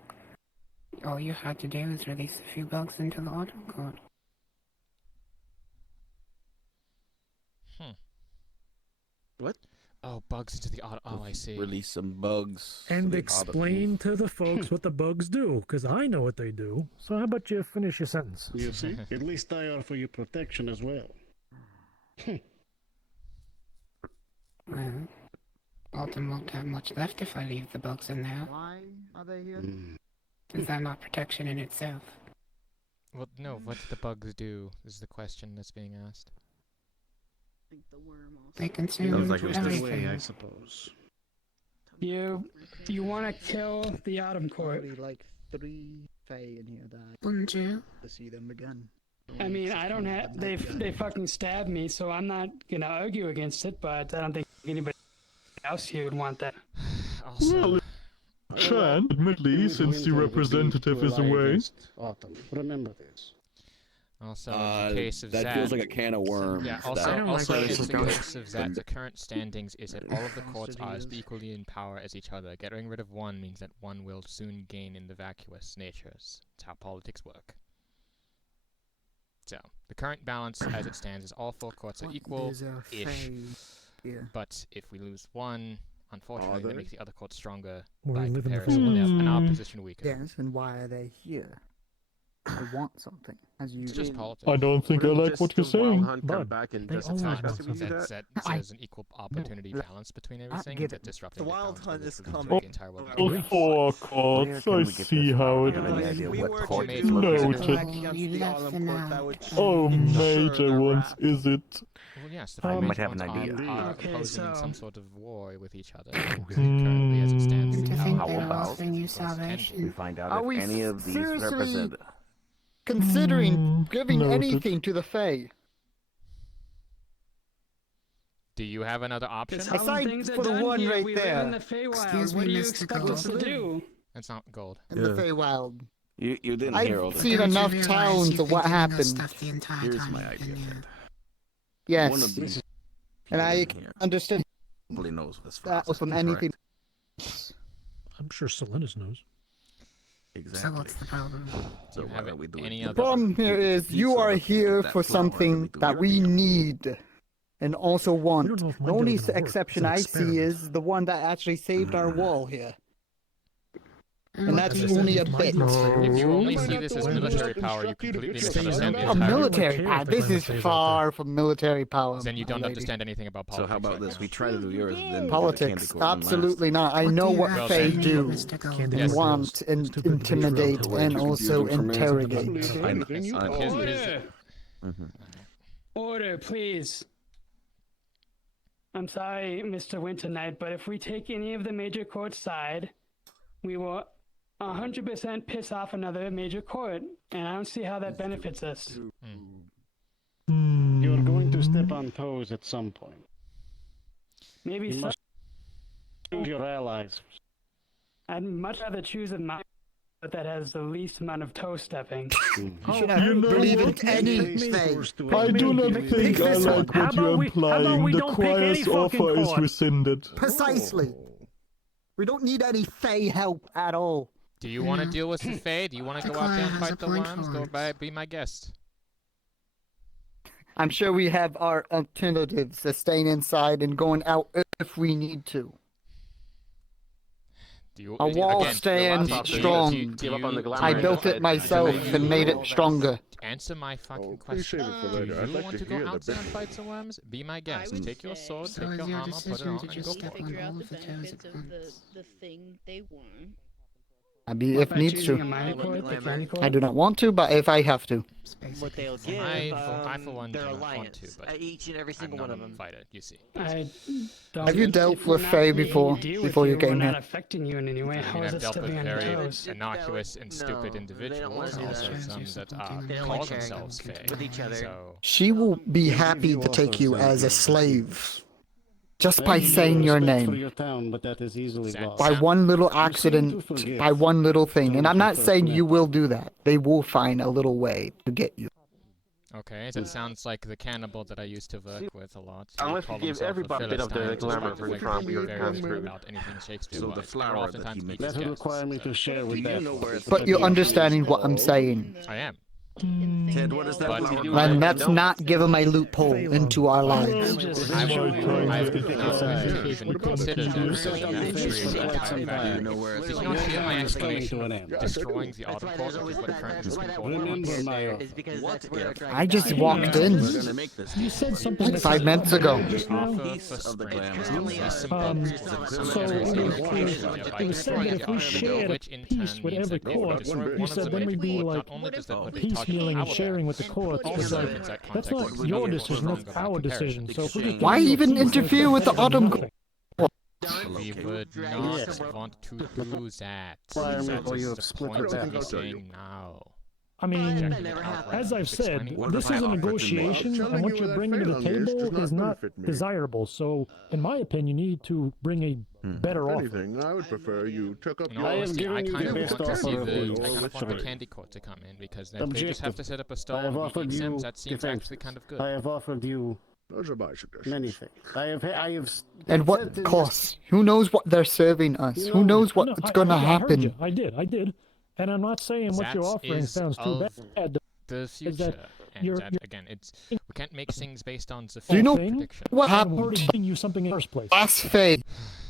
All you had to do is release a few bugs into the autumn court. What? Oh, bugs into the auto. Oh, I see. Release some bugs. And to the explain to the folks what the bugs do, because I know what they do. So how about you finish your sentence? You see? At least I offer you protection as well. Well, autumn won't have much left if I leave the bugs in there. Why are they here? Is that not protection in itself? Well, no. What do the bugs do? Is the question that's being asked. They Sounds consume like it's the way, everything. I suppose. You want to kill the autumn court. Probably like 3 Fae in here that Wouldn't you? to see them again. I mean, I don't have. They fucking stabbed me, so I'm not gonna argue against it. But I don't think anybody else here would want that. Also, Shan, admittedly, since the representative is away. Autumn. Remember this. Also, in the case of that Zad, feels like a can of worms. Yeah. that- Also, in this the is case of Zad, the current standings is that all of the courts are as equally in power as each other. Getting rid of one means that one will soon gain in the vacuous natures. It's how politics work. So, the current balance as it stands is all 4 courts are What? equal-ish. There's a Fae here. But if we lose one, unfortunately, that makes the other court stronger We by live in the comparison, and our Hmm. position weaker. Yes, and why are they here? They want something, as you It's just politics. I don't think I Wouldn't like just what you're the Wild saying. Hunt come Bud, back and they just always attack us want if we do something. that? That there's an equal opportunity balance between everything get that it. disrupting The that Wild balance Hunt will is lead to coming. the entire world. All 4 courts, I see how it If is. we were to Noted. do Noted. attack against the Autumn Court, that would Oh, ensure major their ones, wrath. is it? Well, yes, the I four might major have an ones idea. are Okay, opposing in so- some sort of war with each other. Currently, as it stands, And to how think our they will balance bring you is plus 10. salvation. Find out Are if we any of these seriously represent. considering giving noted. anything to the Fae? Do you have another option? It's how Aside things are for the done one here. right We there. live in the Feywild. Excuse What me, do you Mr. expect us to Gold. do? That's not gold. In the Feywild. You didn't hear all I've the seen Don't you enough realize towns you've of been what doing this happened. stuff the entire Here's time my you've idea, been here. Ted. Yes, One of these and I here understood probably knows this that process, from correct? anything. I'm sure Selenis knows. Exactly. So what's the problem? So why don't we do any it? The problem here is you are here for something that we need and also want. know if The my only deal's gonna work. exception It's an I see experiment. is the one that actually saved our wall here. And that's As I said, only a my bit. deal's failed. If you only Am I see not this the as one who military power, you instruct you to completely get your misunderstand the son A back? entire military care power. if the This climate is stays out far from military power. Then you my don't lady. understand anything about So politics. how about right this? now. We try to do yours, then we do the candy Politics, corn one last. absolutely not. I What know do you what Well, Fae then- do Mr. Gold? and want and intimidate and also interrogate. Anything you call his- it. his- Mhm. Order, please. I'm sorry, Mr. Winter Knight, but if we take any of the major courts' side, we will 100% piss off another major court, and I don't see how that benefits us. You're going to step on toes at some point. Maybe You so. must choose your allies. I'd much rather choose a mount that has the least amount of toe stepping. You should not believe in any Fae. I do not think I like what you're implying. The choir's offer is rescinded. Precisely. We don't need any Fae help at all. Do you want to deal with the Fae? Do you want to go out there and fight the worms? Be my guest. I'm sure we have our alternatives to staying inside and going out if we need to. Do you, A wall again, stands do you- strong. do you give up on the glamour I and built fight it myself and made it stronger. Answer my fucking Oh, please question. save it for Do later. you I'd like want to to go hear the out there and bit. fight the worms? Be my guest. Take your sword, So take is your your armor, put it decision on, to and just go step for it. on Figure all out of the the toes benefits at of once? the thing they want. I mean, What if about needs choosing a to. minor court, the county court? I do not want to, but if I have to. What they'll give, I for one, their do not want alliance, to, but each and every single I'm one not of a them. fighter, you see. I don't Have you dealt if we're with not Fae making a before- deal with before you we're came not here? affecting you in any way. I How mean, is I've it dealt with stepping on your very toes? innocuous and stupid individuals, also some that call themselves Fae. with each other. So, She will be happy to take you as a slave. Just by saying your For name. your town, but that is easily lost. By one little You seem to accident, forget by one little thing. And I'm not First saying met. you will do that. They will find a little way to get you. okay, that sounds like the cannibal that I used to work with a lot. He Unless called you give himself a everybody a bit of the Philistine, glamour despite for the the fact Trump, that he you're very kind of little screwed. about anything Shakespeare So was. the They were flower that oftentimes he meet makes. his That would guests, require me so- to share with that. But you're understanding what I'm saying. I am. Ted, what does that But flower do? And let's not give them a loophole into our lives. I won't even consider that as an entry in the entire value. Did you not hear my explanation of destroying the Autumn Court, which is what currently has been going on? Remember, Mayo. I just walked in You said something like that 5 minutes ago. just now. Of the glamour. So it was said that if we shared peace with every court, you said then we'd be like piecemealing and sharing with the courts. But that's not your decision, that's our decision. So if we're just Why even interfere with the Autumn Court? We would not want to do that. That is the point of me saying now. I mean, as I've said, this is a negotiation, and what you're bringing to the table is not desirable. So, in my opinion, you need to bring a better If offer. anything, I would prefer you took up In your... all honesty, I kind of best want to see offer the, of I kind of want the three. candy court to come in, because if they just have to set up a I stall have and eat offered you exams, that seems defenses. actually kind of good. I have offered you Those are my suggestions. many things. I have. And what costs? Who knows what they're serving us? Who knows what's gonna I heard you. happen? I did. And I'm not saying what you're That offering is sounds too of bad. the Is future. that And you're- that, again, we can't make things based on the Do you know prediction. what I'm already happened? giving you something in the first place. Last Fae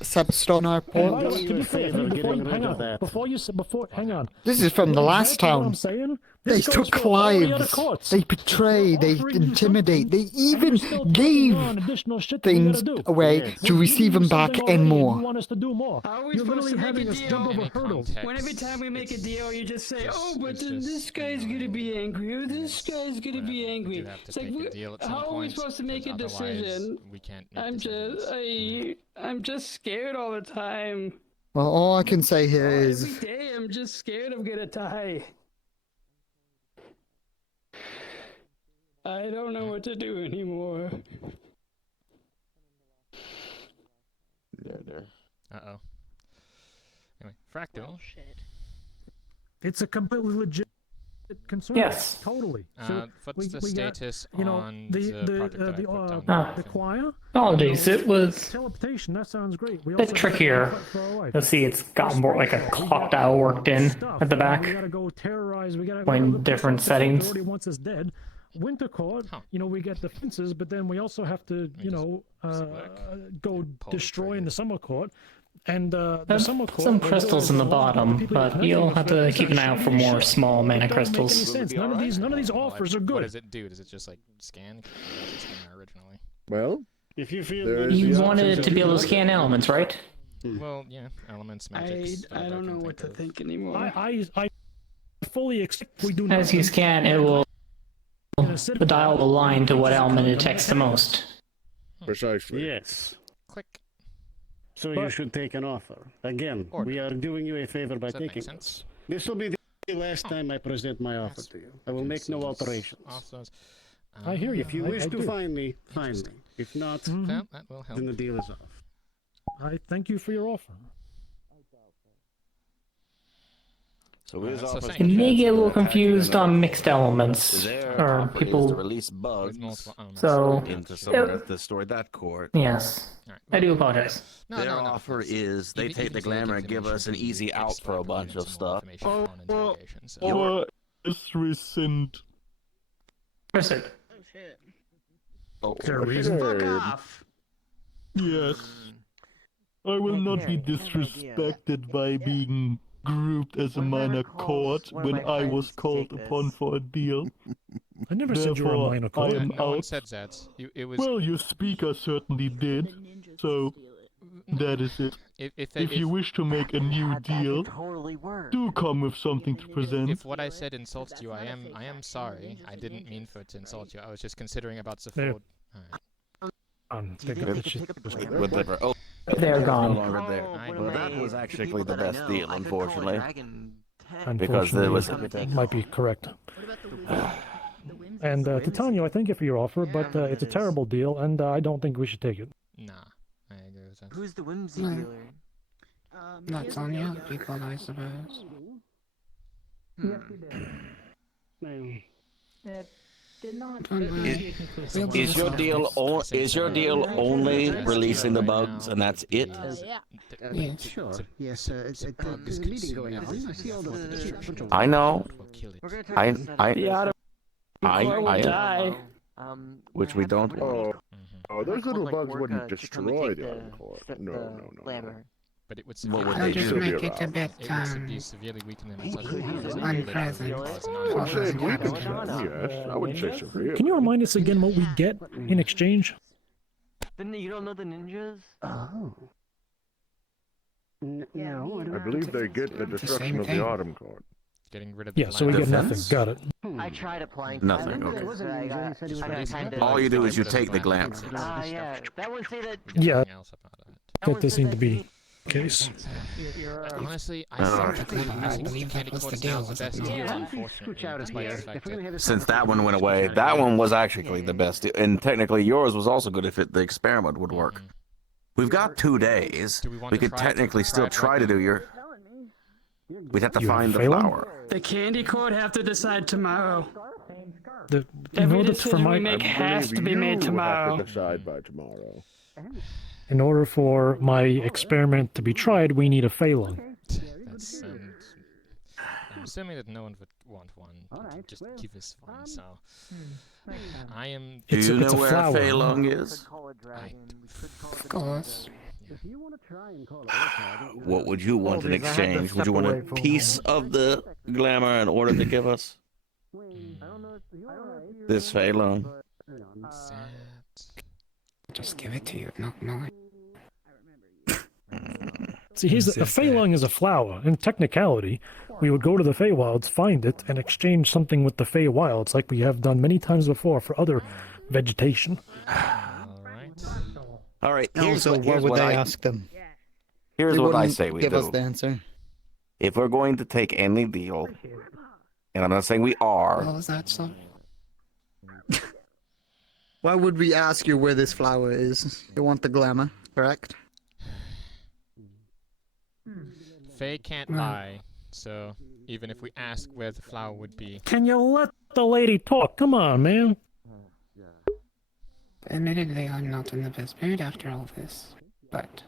set stone our And by the port. way, to be fair, favor before you getting hang rid of on, that. hang on. This is from the You know last exactly what town. I'm saying? They This goes took for all the other lives. courts. They betray. They Offering you intimidate. They something, and you're even still taking gave on additional shit that we things gotta do. away Yes. to We're receive giving them you back something and already, more. You want us to do more. How are we You're supposed literally to make having a us deal? jump over Any hurdles. context, When every time we make a deal, you just say, just- "Oh, but it's then just this guy's gonna be angry, or this guy's gonna be whatever. angry." We do have to It's like, make a deal at some how are we point, supposed to make a because otherwise decision? we can't make decisions. I'm just scared all the time. Well, all I can say here Every is day, I'm just scared I'm gonna die. I don't know what to do anymore. There. Uh-oh. Anyway, Fractal. Shit. It's a completely legit concern. Yes. Totally. What's the status you know, on the project that I put down? the choir. Apologies, it was Teleportation. That sounds great. We a bit also trickier. Let's see, it's got more like a clock dial worked in at the back. We gotta go terrorize. We gotta Point different settings. Already wants us dead. Winter Court, you know, we get the fences, but then we also have to, you know, go destroying the Summer Court. And the Summer Court, some crystals in the bottom, but you'll have to keep an eye out for more small mana crystals. Sense. None of these offers are good. What does it do? Does it just like scan? Or does it scan originally? Well, if you feel you wanted it to be able to scan elements, right? Well, yeah, elements, magics. I don't know what to think anymore. I fully expect we do. As you scan, it will the dial will align to what element it detects the most. Precisely. Yes. Click. So you should take an offer. Again, we are doing you a favor by taking this. This will be the last time I present my offer to you. I will make no alterations. I hear you. If you wish to find me, find me. If not, that will help. then the deal is off. I thank you for your offer. So his office You may get a little confused on mixed elements, or people. to release bugs So, into some to store that court. yes, I do apologize. Their offer is they take the glamour and give us an easy out for a bunch of stuff. Or is rescind. Listen. Oh, Is there a reason? Fuck off. Yes. I will not be disrespected by being grouped as a minor court when I was called upon for a deal. I never said you were a Therefore, minor court. I am No one out. said that. It was. Well, your speaker certainly did. So, that is it. If you wish to make a new deal, do come with something to present. If what I said insults you, I am sorry. I didn't mean for it to insult you. I was just considering about There. Saford. Whatever. Oh, They're no gone. longer there. Well, that was actually the best deal, unfortunately. Because Unfortunately, there was might be correct. And Titania, I thank you for your offer, but it's a terrible deal, and I don't think we should take it. Nah, I agree with that. Who's the whimsy No. dealer? That's on the other people, I suppose. Is your deal only releasing the bugs and that's it? Yeah, sure. Yes, it's a meeting going on. I see all the. I know. Which we don't want. Oh, those little bugs wouldn't destroy the Iron Court. No. But it would What would severely they Just do? make it a bit, it would severely weaken them in such a way that unpleasant. it would cause an I would say unpleasant we could reaction. yes. I wouldn't say severe. Can you remind us again what we get in exchange? You don't know the ninjas? Oh. No, I believe they get the destruction of the Autumn Court. Getting rid of the Yeah, so we get nothing. Got it. I tried applying. Nothing, okay. All you do is you take the glamour. Yeah. That would say that. Yeah, that does seem to be the case. Honestly, I think Candy Court is now the best deal, unfortunately, despite the fact that Since that one went away, that one was actually the best deal. And technically yours was also good if the experiment would work. We've got 2 days. We could technically still try to do your... We'd have to find the flower. The Candy Court have to decide tomorrow. In Every order for decision my we make has to be made tomorrow. Have to decide by tomorrow. in order for my experiment to be tried, we need a Phalon. That's I'm assuming that no one would want one. Just give us one. So I am. Do you know where flower. Phalong is? Of course. What would you want in exchange? Would you want a piece of the glamour in order to give us this Phalong? Just give it to you. No. See, here's a Phalong is a flower. In technicality, we would go to the Feywilds, find it, and exchange something with the Feywilds, like we have done many times before for other vegetation. All right. Also, what would they ask them? Here's They what I wouldn't say we give do. us the answer. If we're going to take any deal, and I'm not saying we are. What was that, so? Why would we ask you where this flower is? You want the glamour, correct? Faye can't lie, so even if we ask where the flower would be. Can you let the lady talk? Come on, man. Admittedly, I'm not in the best mood after all this, but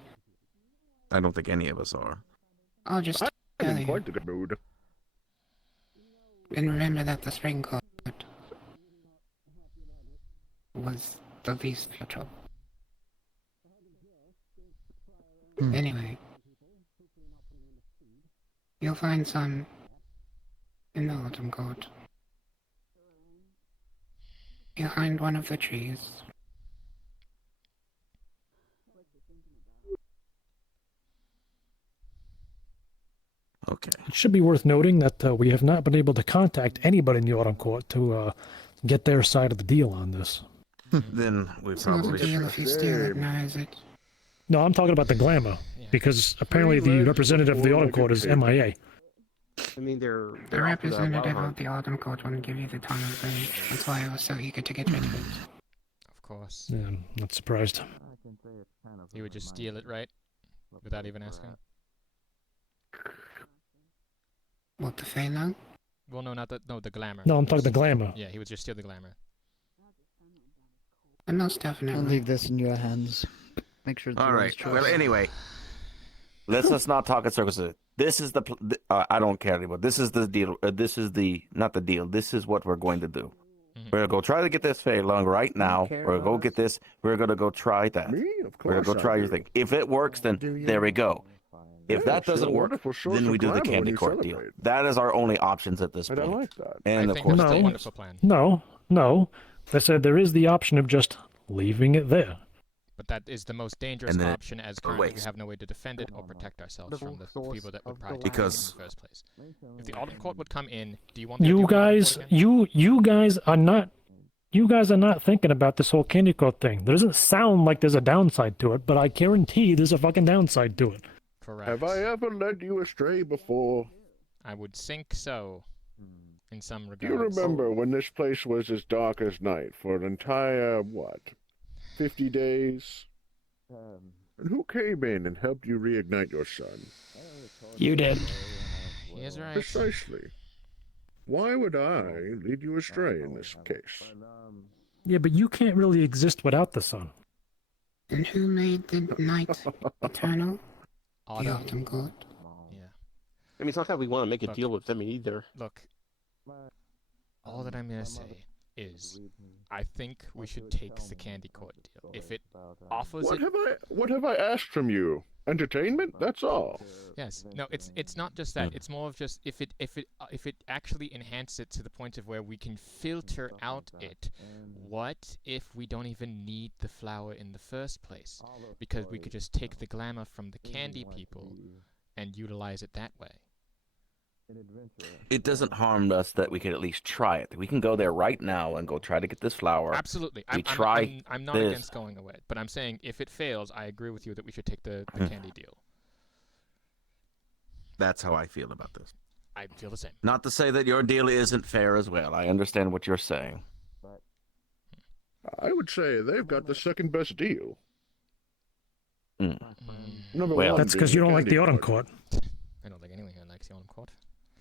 I don't think any of us are. I'll just I'm tell in you. quite a good mood. And remember that the spring court was the least of your trouble. Anyway, you'll find some in the autumn court. Behind one of the trees. Okay. It should be worth noting that we have not been able to contact anybody in the Autumn Court to get their side of the deal on this. Then we It's not a probably deal should. if you steal it now, is it? No, I'm talking about the glamour, because apparently the representative of the Autumn Court is MIA. I mean, they're The off of that representative wild of the Autumn Court wouldn't give you the time of day. That's why I was so eager to get rid of it. Of course. Yeah, I'm not surprised. You would just steal it, right? Without even asking? What, the Phalanx? Well, no, not the, no, the glamour. No, I'm talking the glamour. Yeah, he would just steal the glamour. And most definitely. I'll leave this in your hands. Make sure. All right. Well, anyway, let's not talk in circles. This is I don't care anymore. This is the deal. This is not the deal. This is what we're going to do. We're gonna go try to get this Phalanx right now. We're gonna go get this. We're gonna go try that. We're gonna go try your thing. If it works, then there we go. If that doesn't work, then we do the candy court deal. That is our only options at this point. I like that. And of course, no, a wonderful plan. No. They said there is the option of just leaving it there. But that is the most dangerous And then option, as currently we have no way to defend it or protect ourselves from the people that would probably take it in the first place. If the Autumn Court would come in, do you want them to You do the Autumn guys, Court again? you guys are not thinking about this whole candy coat thing. There doesn't sound like there's a downside to it, but I guarantee there's a fucking downside to it. Correct. Have I ever led you astray before? I would think so, in some regards. Do you remember when this place was as dark as night for an entire, 50 days? And who came in and helped you reignite your sun? You did. He is right. Precisely. Why would I lead you astray in this case? Yeah, but you can't really exist without the sun. And who made the night eternal? The Autumn. Autumn Court. Yeah. I mean, it's not that we want to make a deal with them either. Look, all that I'm gonna say is, I think we should take the candy court deal. If it offers What have I asked from you? Entertainment? That's all. Yes. No, it's not just that. It's more of just if it actually enhances it to the point of where we can filter out it. What if we don't even need the flower in the first place? Because we could just take the glamour from the candy people and utilize it that way. it doesn't harm us that we could at least try it. We can go there right now and go try to get this flower. Absolutely. I'm not this. against going away, but I'm saying if it fails, I agree with you that we should take the candy deal. That's how I feel about this. I feel the same. Not to say that your deal isn't fair as well. I understand what you're saying. I would say they've got the second best deal. Number Well, one That's being because you don't like candy the Autumn Court. I don't think anyone here likes the Autumn Court.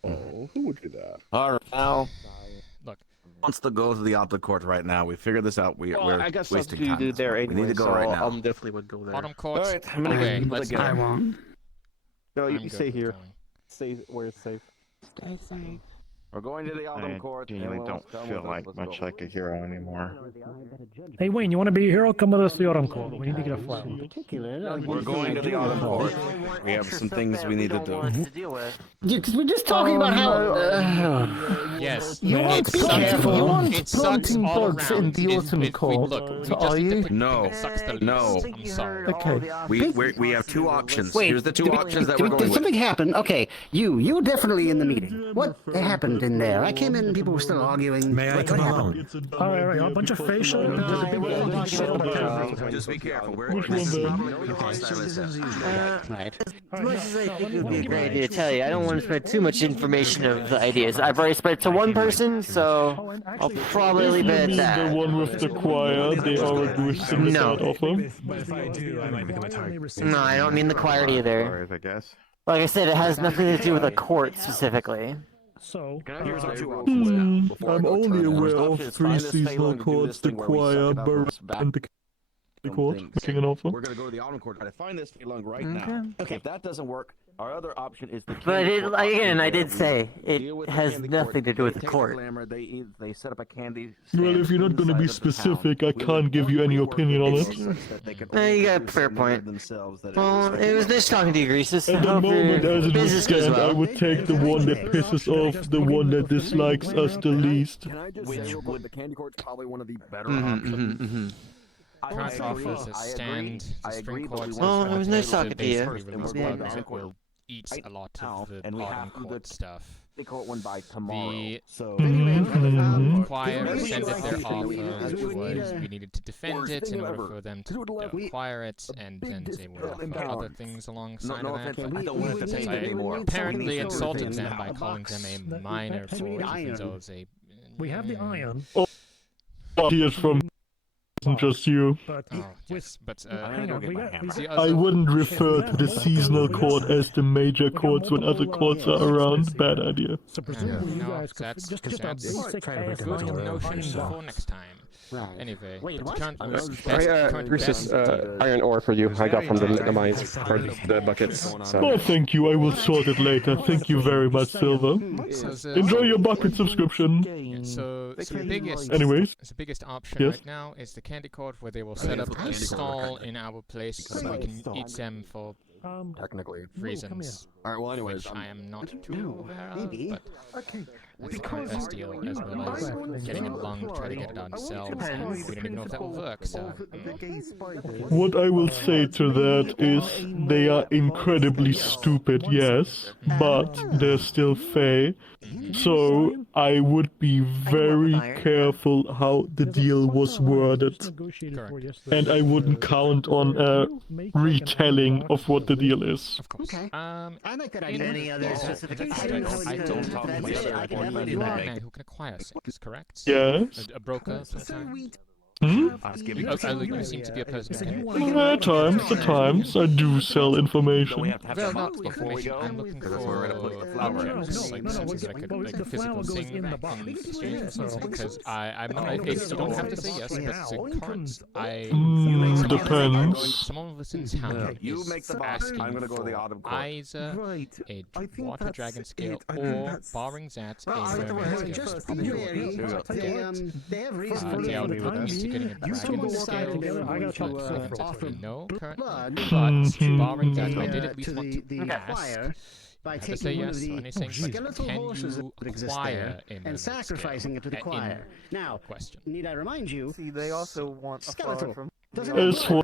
Oh, who would do that? All right, now. Look. Wants to go to the Autumn Court right now. We figured this out. We're I got stuff wasting to time. do there anyway, We need to go so right now. definitely would go there. Autumn Court. All right, I'm gonna Okay, go. let's Again. I won't. No, I'm you good stay with here. going. Stay where it's safe. Stay safe. We're going to the Autumn Court. I genuinely don't feel much like a hero anymore. Hey, Wayne, you want to be a hero? Come with us to the Autumn Court. We need to get a flower. We're going to the Autumn Court. We have some things we need to do. Because we're just talking about how. Yes. You want Be careful. You want It sucks planting all bugs around in the if- autumn if we- court. look, we So just are need to you? pick the No. thing that sucks the least. No. I'm sorry. Okay. We have two options. Wait, Here's the two options that we're going did with. something happen? Okay, you were definitely in the meeting. What happened in there? I came in and people were still arguing. May I What come happened? along? All right, a bunch of facial. Just be careful. This is probably the hostile assessment. Right. As much as I think it would be a great idea to tell you, I don't want to spread too much information of the ideas. I've already spread to one person, so I'll probably leave it at that. The one with the choir, they already rescinded No. that offer. But if I do, I might become a target. No, I don't mean the choir either. I guess. Like I said, it has nothing to do with a court specifically. So, here's our 2 options now. Before I I'm go only turn, aware first of option is 3 find this seasonal Phelan to do courts, this the thing where we suck choir, it up Baron, its back and the court, things. making an offer. We're gonna go to the Autumn Court. Try to find this Phelan right now. Okay. If that doesn't work, our other option is the But Candy it, Court again, option I where did we say it deal with the has Candy nothing Court. to do with They the take court. glamour. They set up a candy Well, stand if you're not going to be inside of the town. specific, I We can't would give you any rework the opinion on deal it. such that they could No, only you got a produce fair it more point. themselves that Well, it was nice talking to you, Greases. At I the hope moment, your as it would business goes stand, I well. would take the one that pisses off the one that dislikes us the least. Can I just say real quick, the candy court's probably one of the better Mm-hmm, options. Current offer is a stand, the spring court. Well, it was nice talking to you. Release bugs that will eat a lot of the autumn court stuff. They call it one by tomorrow. The So choir rescinded their offer, which was we needed to defend it in order for them to acquire it, and then they would offer other things alongside of that. I don't want to take it anymore. Apparently insulted them by calling them a minor for even though it's a... We have the iron. Oh, here's from just you. But yes, but hang on, I wouldn't refer to the seasonal court as the major courts when other courts are around. Bad idea. So presumably you No, guys could that's just a basic good ass notion iron for next time. Anyway, Wait, but what? current Greases, best iron ore for you. I got from the mines, or the buckets. So. Oh, thank you. I will sort it later. Thank you very much, Silver. Enjoy your bucket subscription. So the biggest, Anyways. the biggest option Yes. right now is the candy court, where they will set up a stall in our place so we can eat them for technically reasons. Alright, well, anyways, which I am not too aware of, but that's the best deal, as well as getting it lung, try to get it out themselves, and we don't even know if that will work, so... What I will say to that is they are incredibly stupid, yes, but they're still Fae. So I would be very careful how the deal was worded. And I wouldn't count on a retelling of what the deal is. Okay. I like that idea. Any other specific I don't talk to the man who can acquire things, correct? Yes. A broker, sometimes? Hmm? You seem to be a person who can... At times, I do sell information. Well, not information. I'm looking for flowers, like something that I could, like a physical thing in exchange for something, because I'm not... You don't have to say yes, but the current... Depends. Some of us in town You make the box. asking I'm gonna go to the Autumn Court. either a water dragon scale or, barring that, a mermaid scale. They have reason to Yeah, we would need to getting a dragon scale, no current, but barring that, I did at least want to ask. By to say taking one yes of the or anything, but skeletal can horses you that exist acquire there a mermaid and sacrificing it to the scale? choir. Now, question. Need I remind you? See, they also want a flower skeletal. from. As for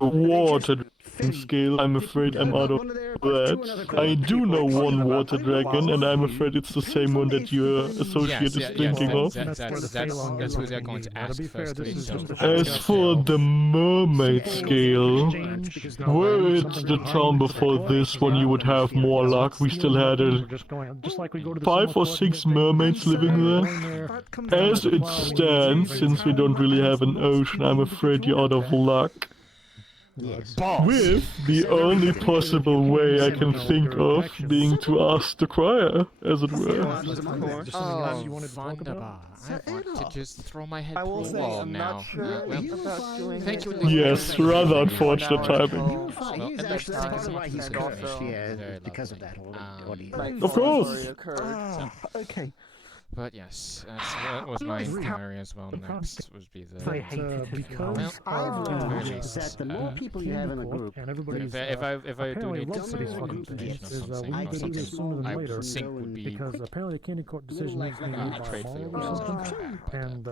water dragon scale, I'm afraid I'm out of that. I do know one water dragon, and I'm afraid it's the same one that your associate is thinking of. That's who they're going to ask first. As for the mermaid scale, were it the town before this one, you would have more luck. We still had 5 or 6 mermaids living there. As it stands, since we don't really have an ocean, I'm afraid you're out of luck. Yes. With the only possible way I can think of being to ask the choir, as it were. Oh, wunderbar. I want to just throw my head through a wall now. Thank you. Yes, rather unfortunate timing. He's actually why he's goldfish. Yeah, because of that whole ordeal. Of course. Okay. But yes, that was my inquiry as well. Next would be the... Because I've learned that the more people you have in a group, and everybody's if I do need loves to these do fucking information things or is something, we need to do this sooner than I later think would be because apparently the candy court decision needs to be made by trade for tomorrow your or something. And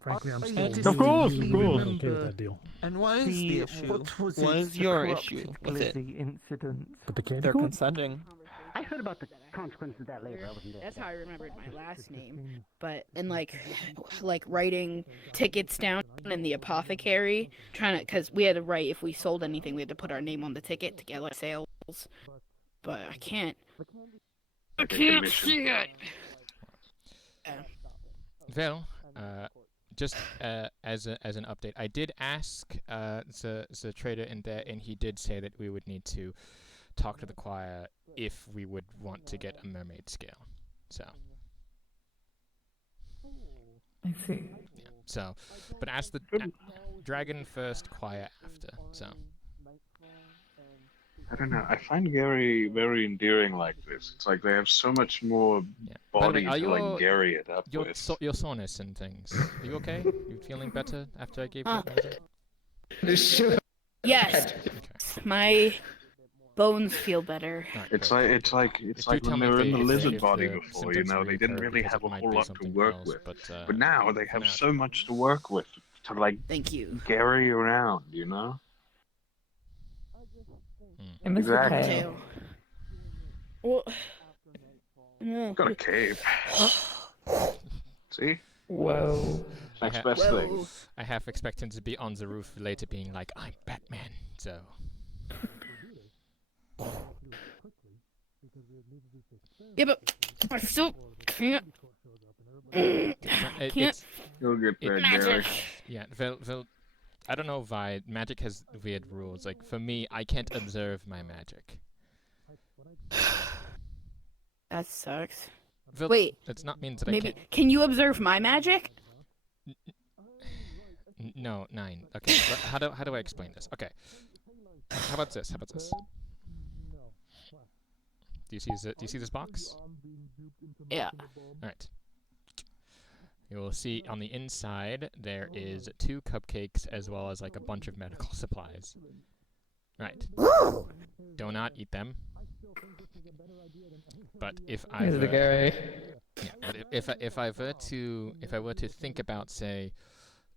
frankly, I'm still Of course, of course. okay with that deal. And what is the issue? What is your issue with it? Incident. But the candy They're court? consenting. I heard about the consequences of that later. I wasn't there. That's how I remembered my last name. But and like writing tickets down in the apothecary, trying to, because we had to write if we sold anything, we had to put our name on the ticket to get our sales. But I can't see it. Well, just as an update, I did ask the trader in there, and he did say that we would need to talk to the choir if we would want to get a mermaid scale. So. I see. Yeah. So, but ask the dragon first, choir after. So. I don't know. I find Gary very endearing like this. It's like they have so much more By the way, body to like Gary it up your with. your soreness and things. Are you okay? You feeling better after I gave you medicine? Yes. My bones feel better. It's like when they were in the lizard body before, you know, they didn't really have a whole lot to work with. But now they have so much to work with to like Gary around, you know? Exactly. Well, got a cape. See? Whoa. Next best thing. I half expecting to be on the roof later being like, I'm Batman, so... Yeah, but I still can't. You'll get there, Gary. Yeah, I don't know why magic has weird rules. Like for me, I can't observe my magic. That sucks. Wait, that's not means that maybe I can't. Can you observe my magic? No, 9. Okay, how do I explain this? Okay, how about this? Do you see this box? Yeah. All right. You will see on the inside there is 2 cupcakes as well as like a bunch of medical supplies. Right. Do not eat them. But if I Here's the Gary. Yeah, but if I were to think about, say,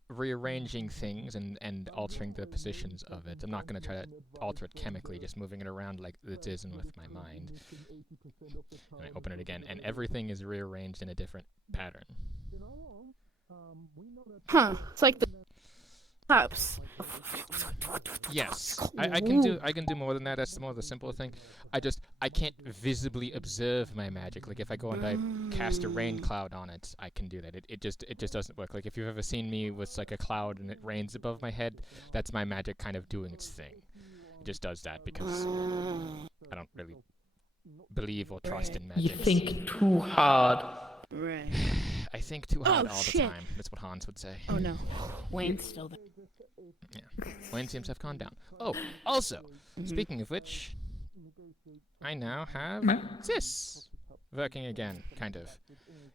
rearranging things and altering the positions of it, I'm not going to try to alter it chemically, just moving it around like it is in with my mind. And I open it again, and everything is rearranged in a different pattern. Huh? It's like the cups. Yes, I can do more than that. That's more the simple thing. I can't visibly observe my magic. Like if I go and I cast a rain cloud on it, I can do that. It just doesn't work. Like if you've ever seen me with like a cloud and it rains above my head, that's my magic kind of doing its thing. It just does that because I don't really believe or trust in magic. You think too hard. Right. I think too hard all the time. That's what Hans would say. Oh no, Wayne's still there. Yeah, Wayne seems to have calmed down. Oh, also, speaking of which, I now have this working again, kind of.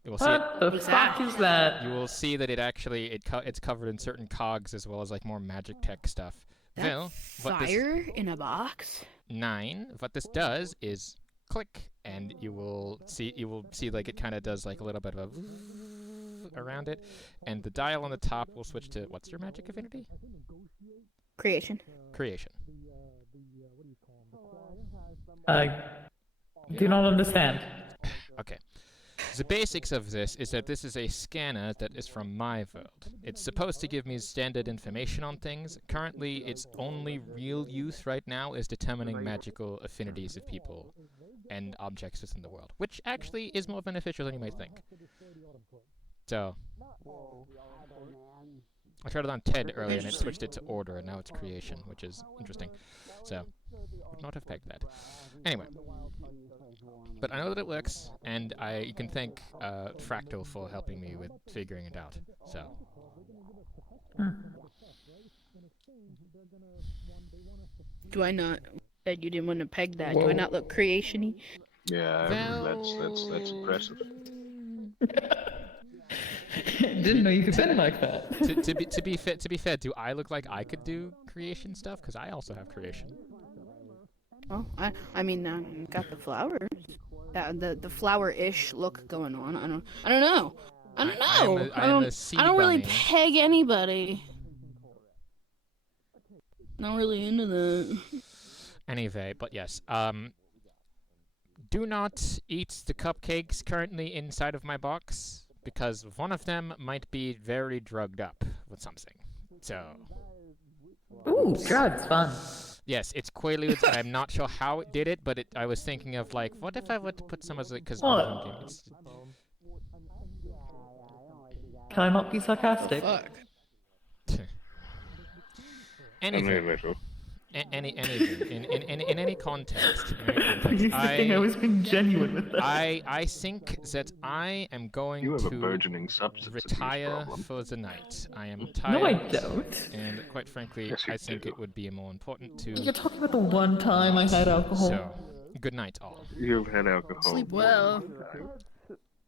You will see What the fuck is that? You will see that it's covered in certain cogs as well as like more magic tech stuff. That's fire in a box. 9. What this does is click, and you will see like it kind of does like a little bit of a around it, and the dial on the top will switch to what's your magic affinity? Creation. Creation. I do not understand. Okay. The basics of this is that this is a scanner that is from my world. It's supposed to give me standard information on things. Currently, its only real use right now is determining magical affinities of people and objects within the world, which actually is more beneficial than you might think. So, I tried it on TED earlier and it switched it to order, and now it's creation, which is interesting. So, would not have pegged that. Anyway. But I know that it works, and you can thank Fractal for helping me with figuring it out. So. Do I not? Said you didn't want to peg that. Do I not look creation-y? Yeah, that's impressive. Didn't know you could bend like that. to be fair, do I look like I could do creation stuff? Because I also have creation. Oh, I mean, got the flowers. The flower-ish look going on. I don't know. I don't really peg anybody. Not really into that. Anyway, but yes. Do not eat the cupcakes currently inside of my box, because one of them might be very drugged up with something. So. Ooh, drugs, fun. Yes, it's Quaaludes, and I'm not sure how it did it, but I was thinking of, like, what if I were to put some of the... Because Can I not be sarcastic? Anyway, Anything in any context. In any context. I was being genuine with that. I think that I am going You have a to burgeoning substance abuse retire problem. for the night. I am tired. No, I don't. And quite frankly, Yes, you I think do. it would be more important to. You're talking about the one time I had alcohol. So, good night, all. You've had alcohol. Sleep well.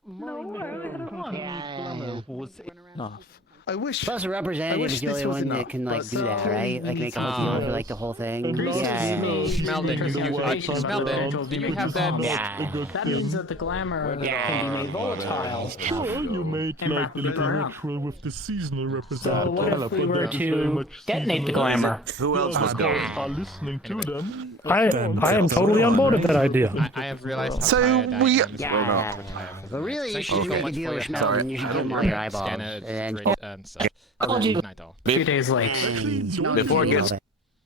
No, I only had one. Was enough. I wish. Plus, a representative is the only one that can like do that, right? Like make a whole deal for like the whole thing. Yeah. Sheldon, Sheldon, do you have that? Yeah. That means that the glamour can be made volatile. Sure, you made And like the little burn up. ritual with the seasonal So representative. what if we but were that is very to much detonate the seasonal. glamour? Who else was Others going? are listening to them. I am totally on board with that idea. I have realized how So tired I we- am. Yeah. But really, you should make a deal with Schmelz, and you should give him all your eyeballs. Scanner, And great, so, good night, all. 2 days late. Before it gets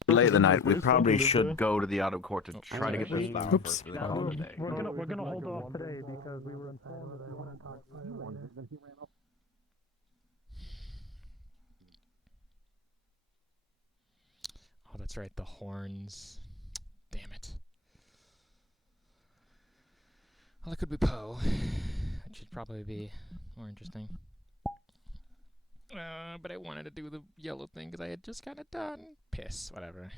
late in the night, we probably should go to the out of court to try to get this flower first. We call it a day. We're gonna hold off today because we were in town and I want to talk to you, and then he ran off. Oh, that's right, the horns. Damn it. Well, it could be Poe. It should probably be more interesting. But I wanted to do the yellow thing because I had just kind of done. Piss, whatever.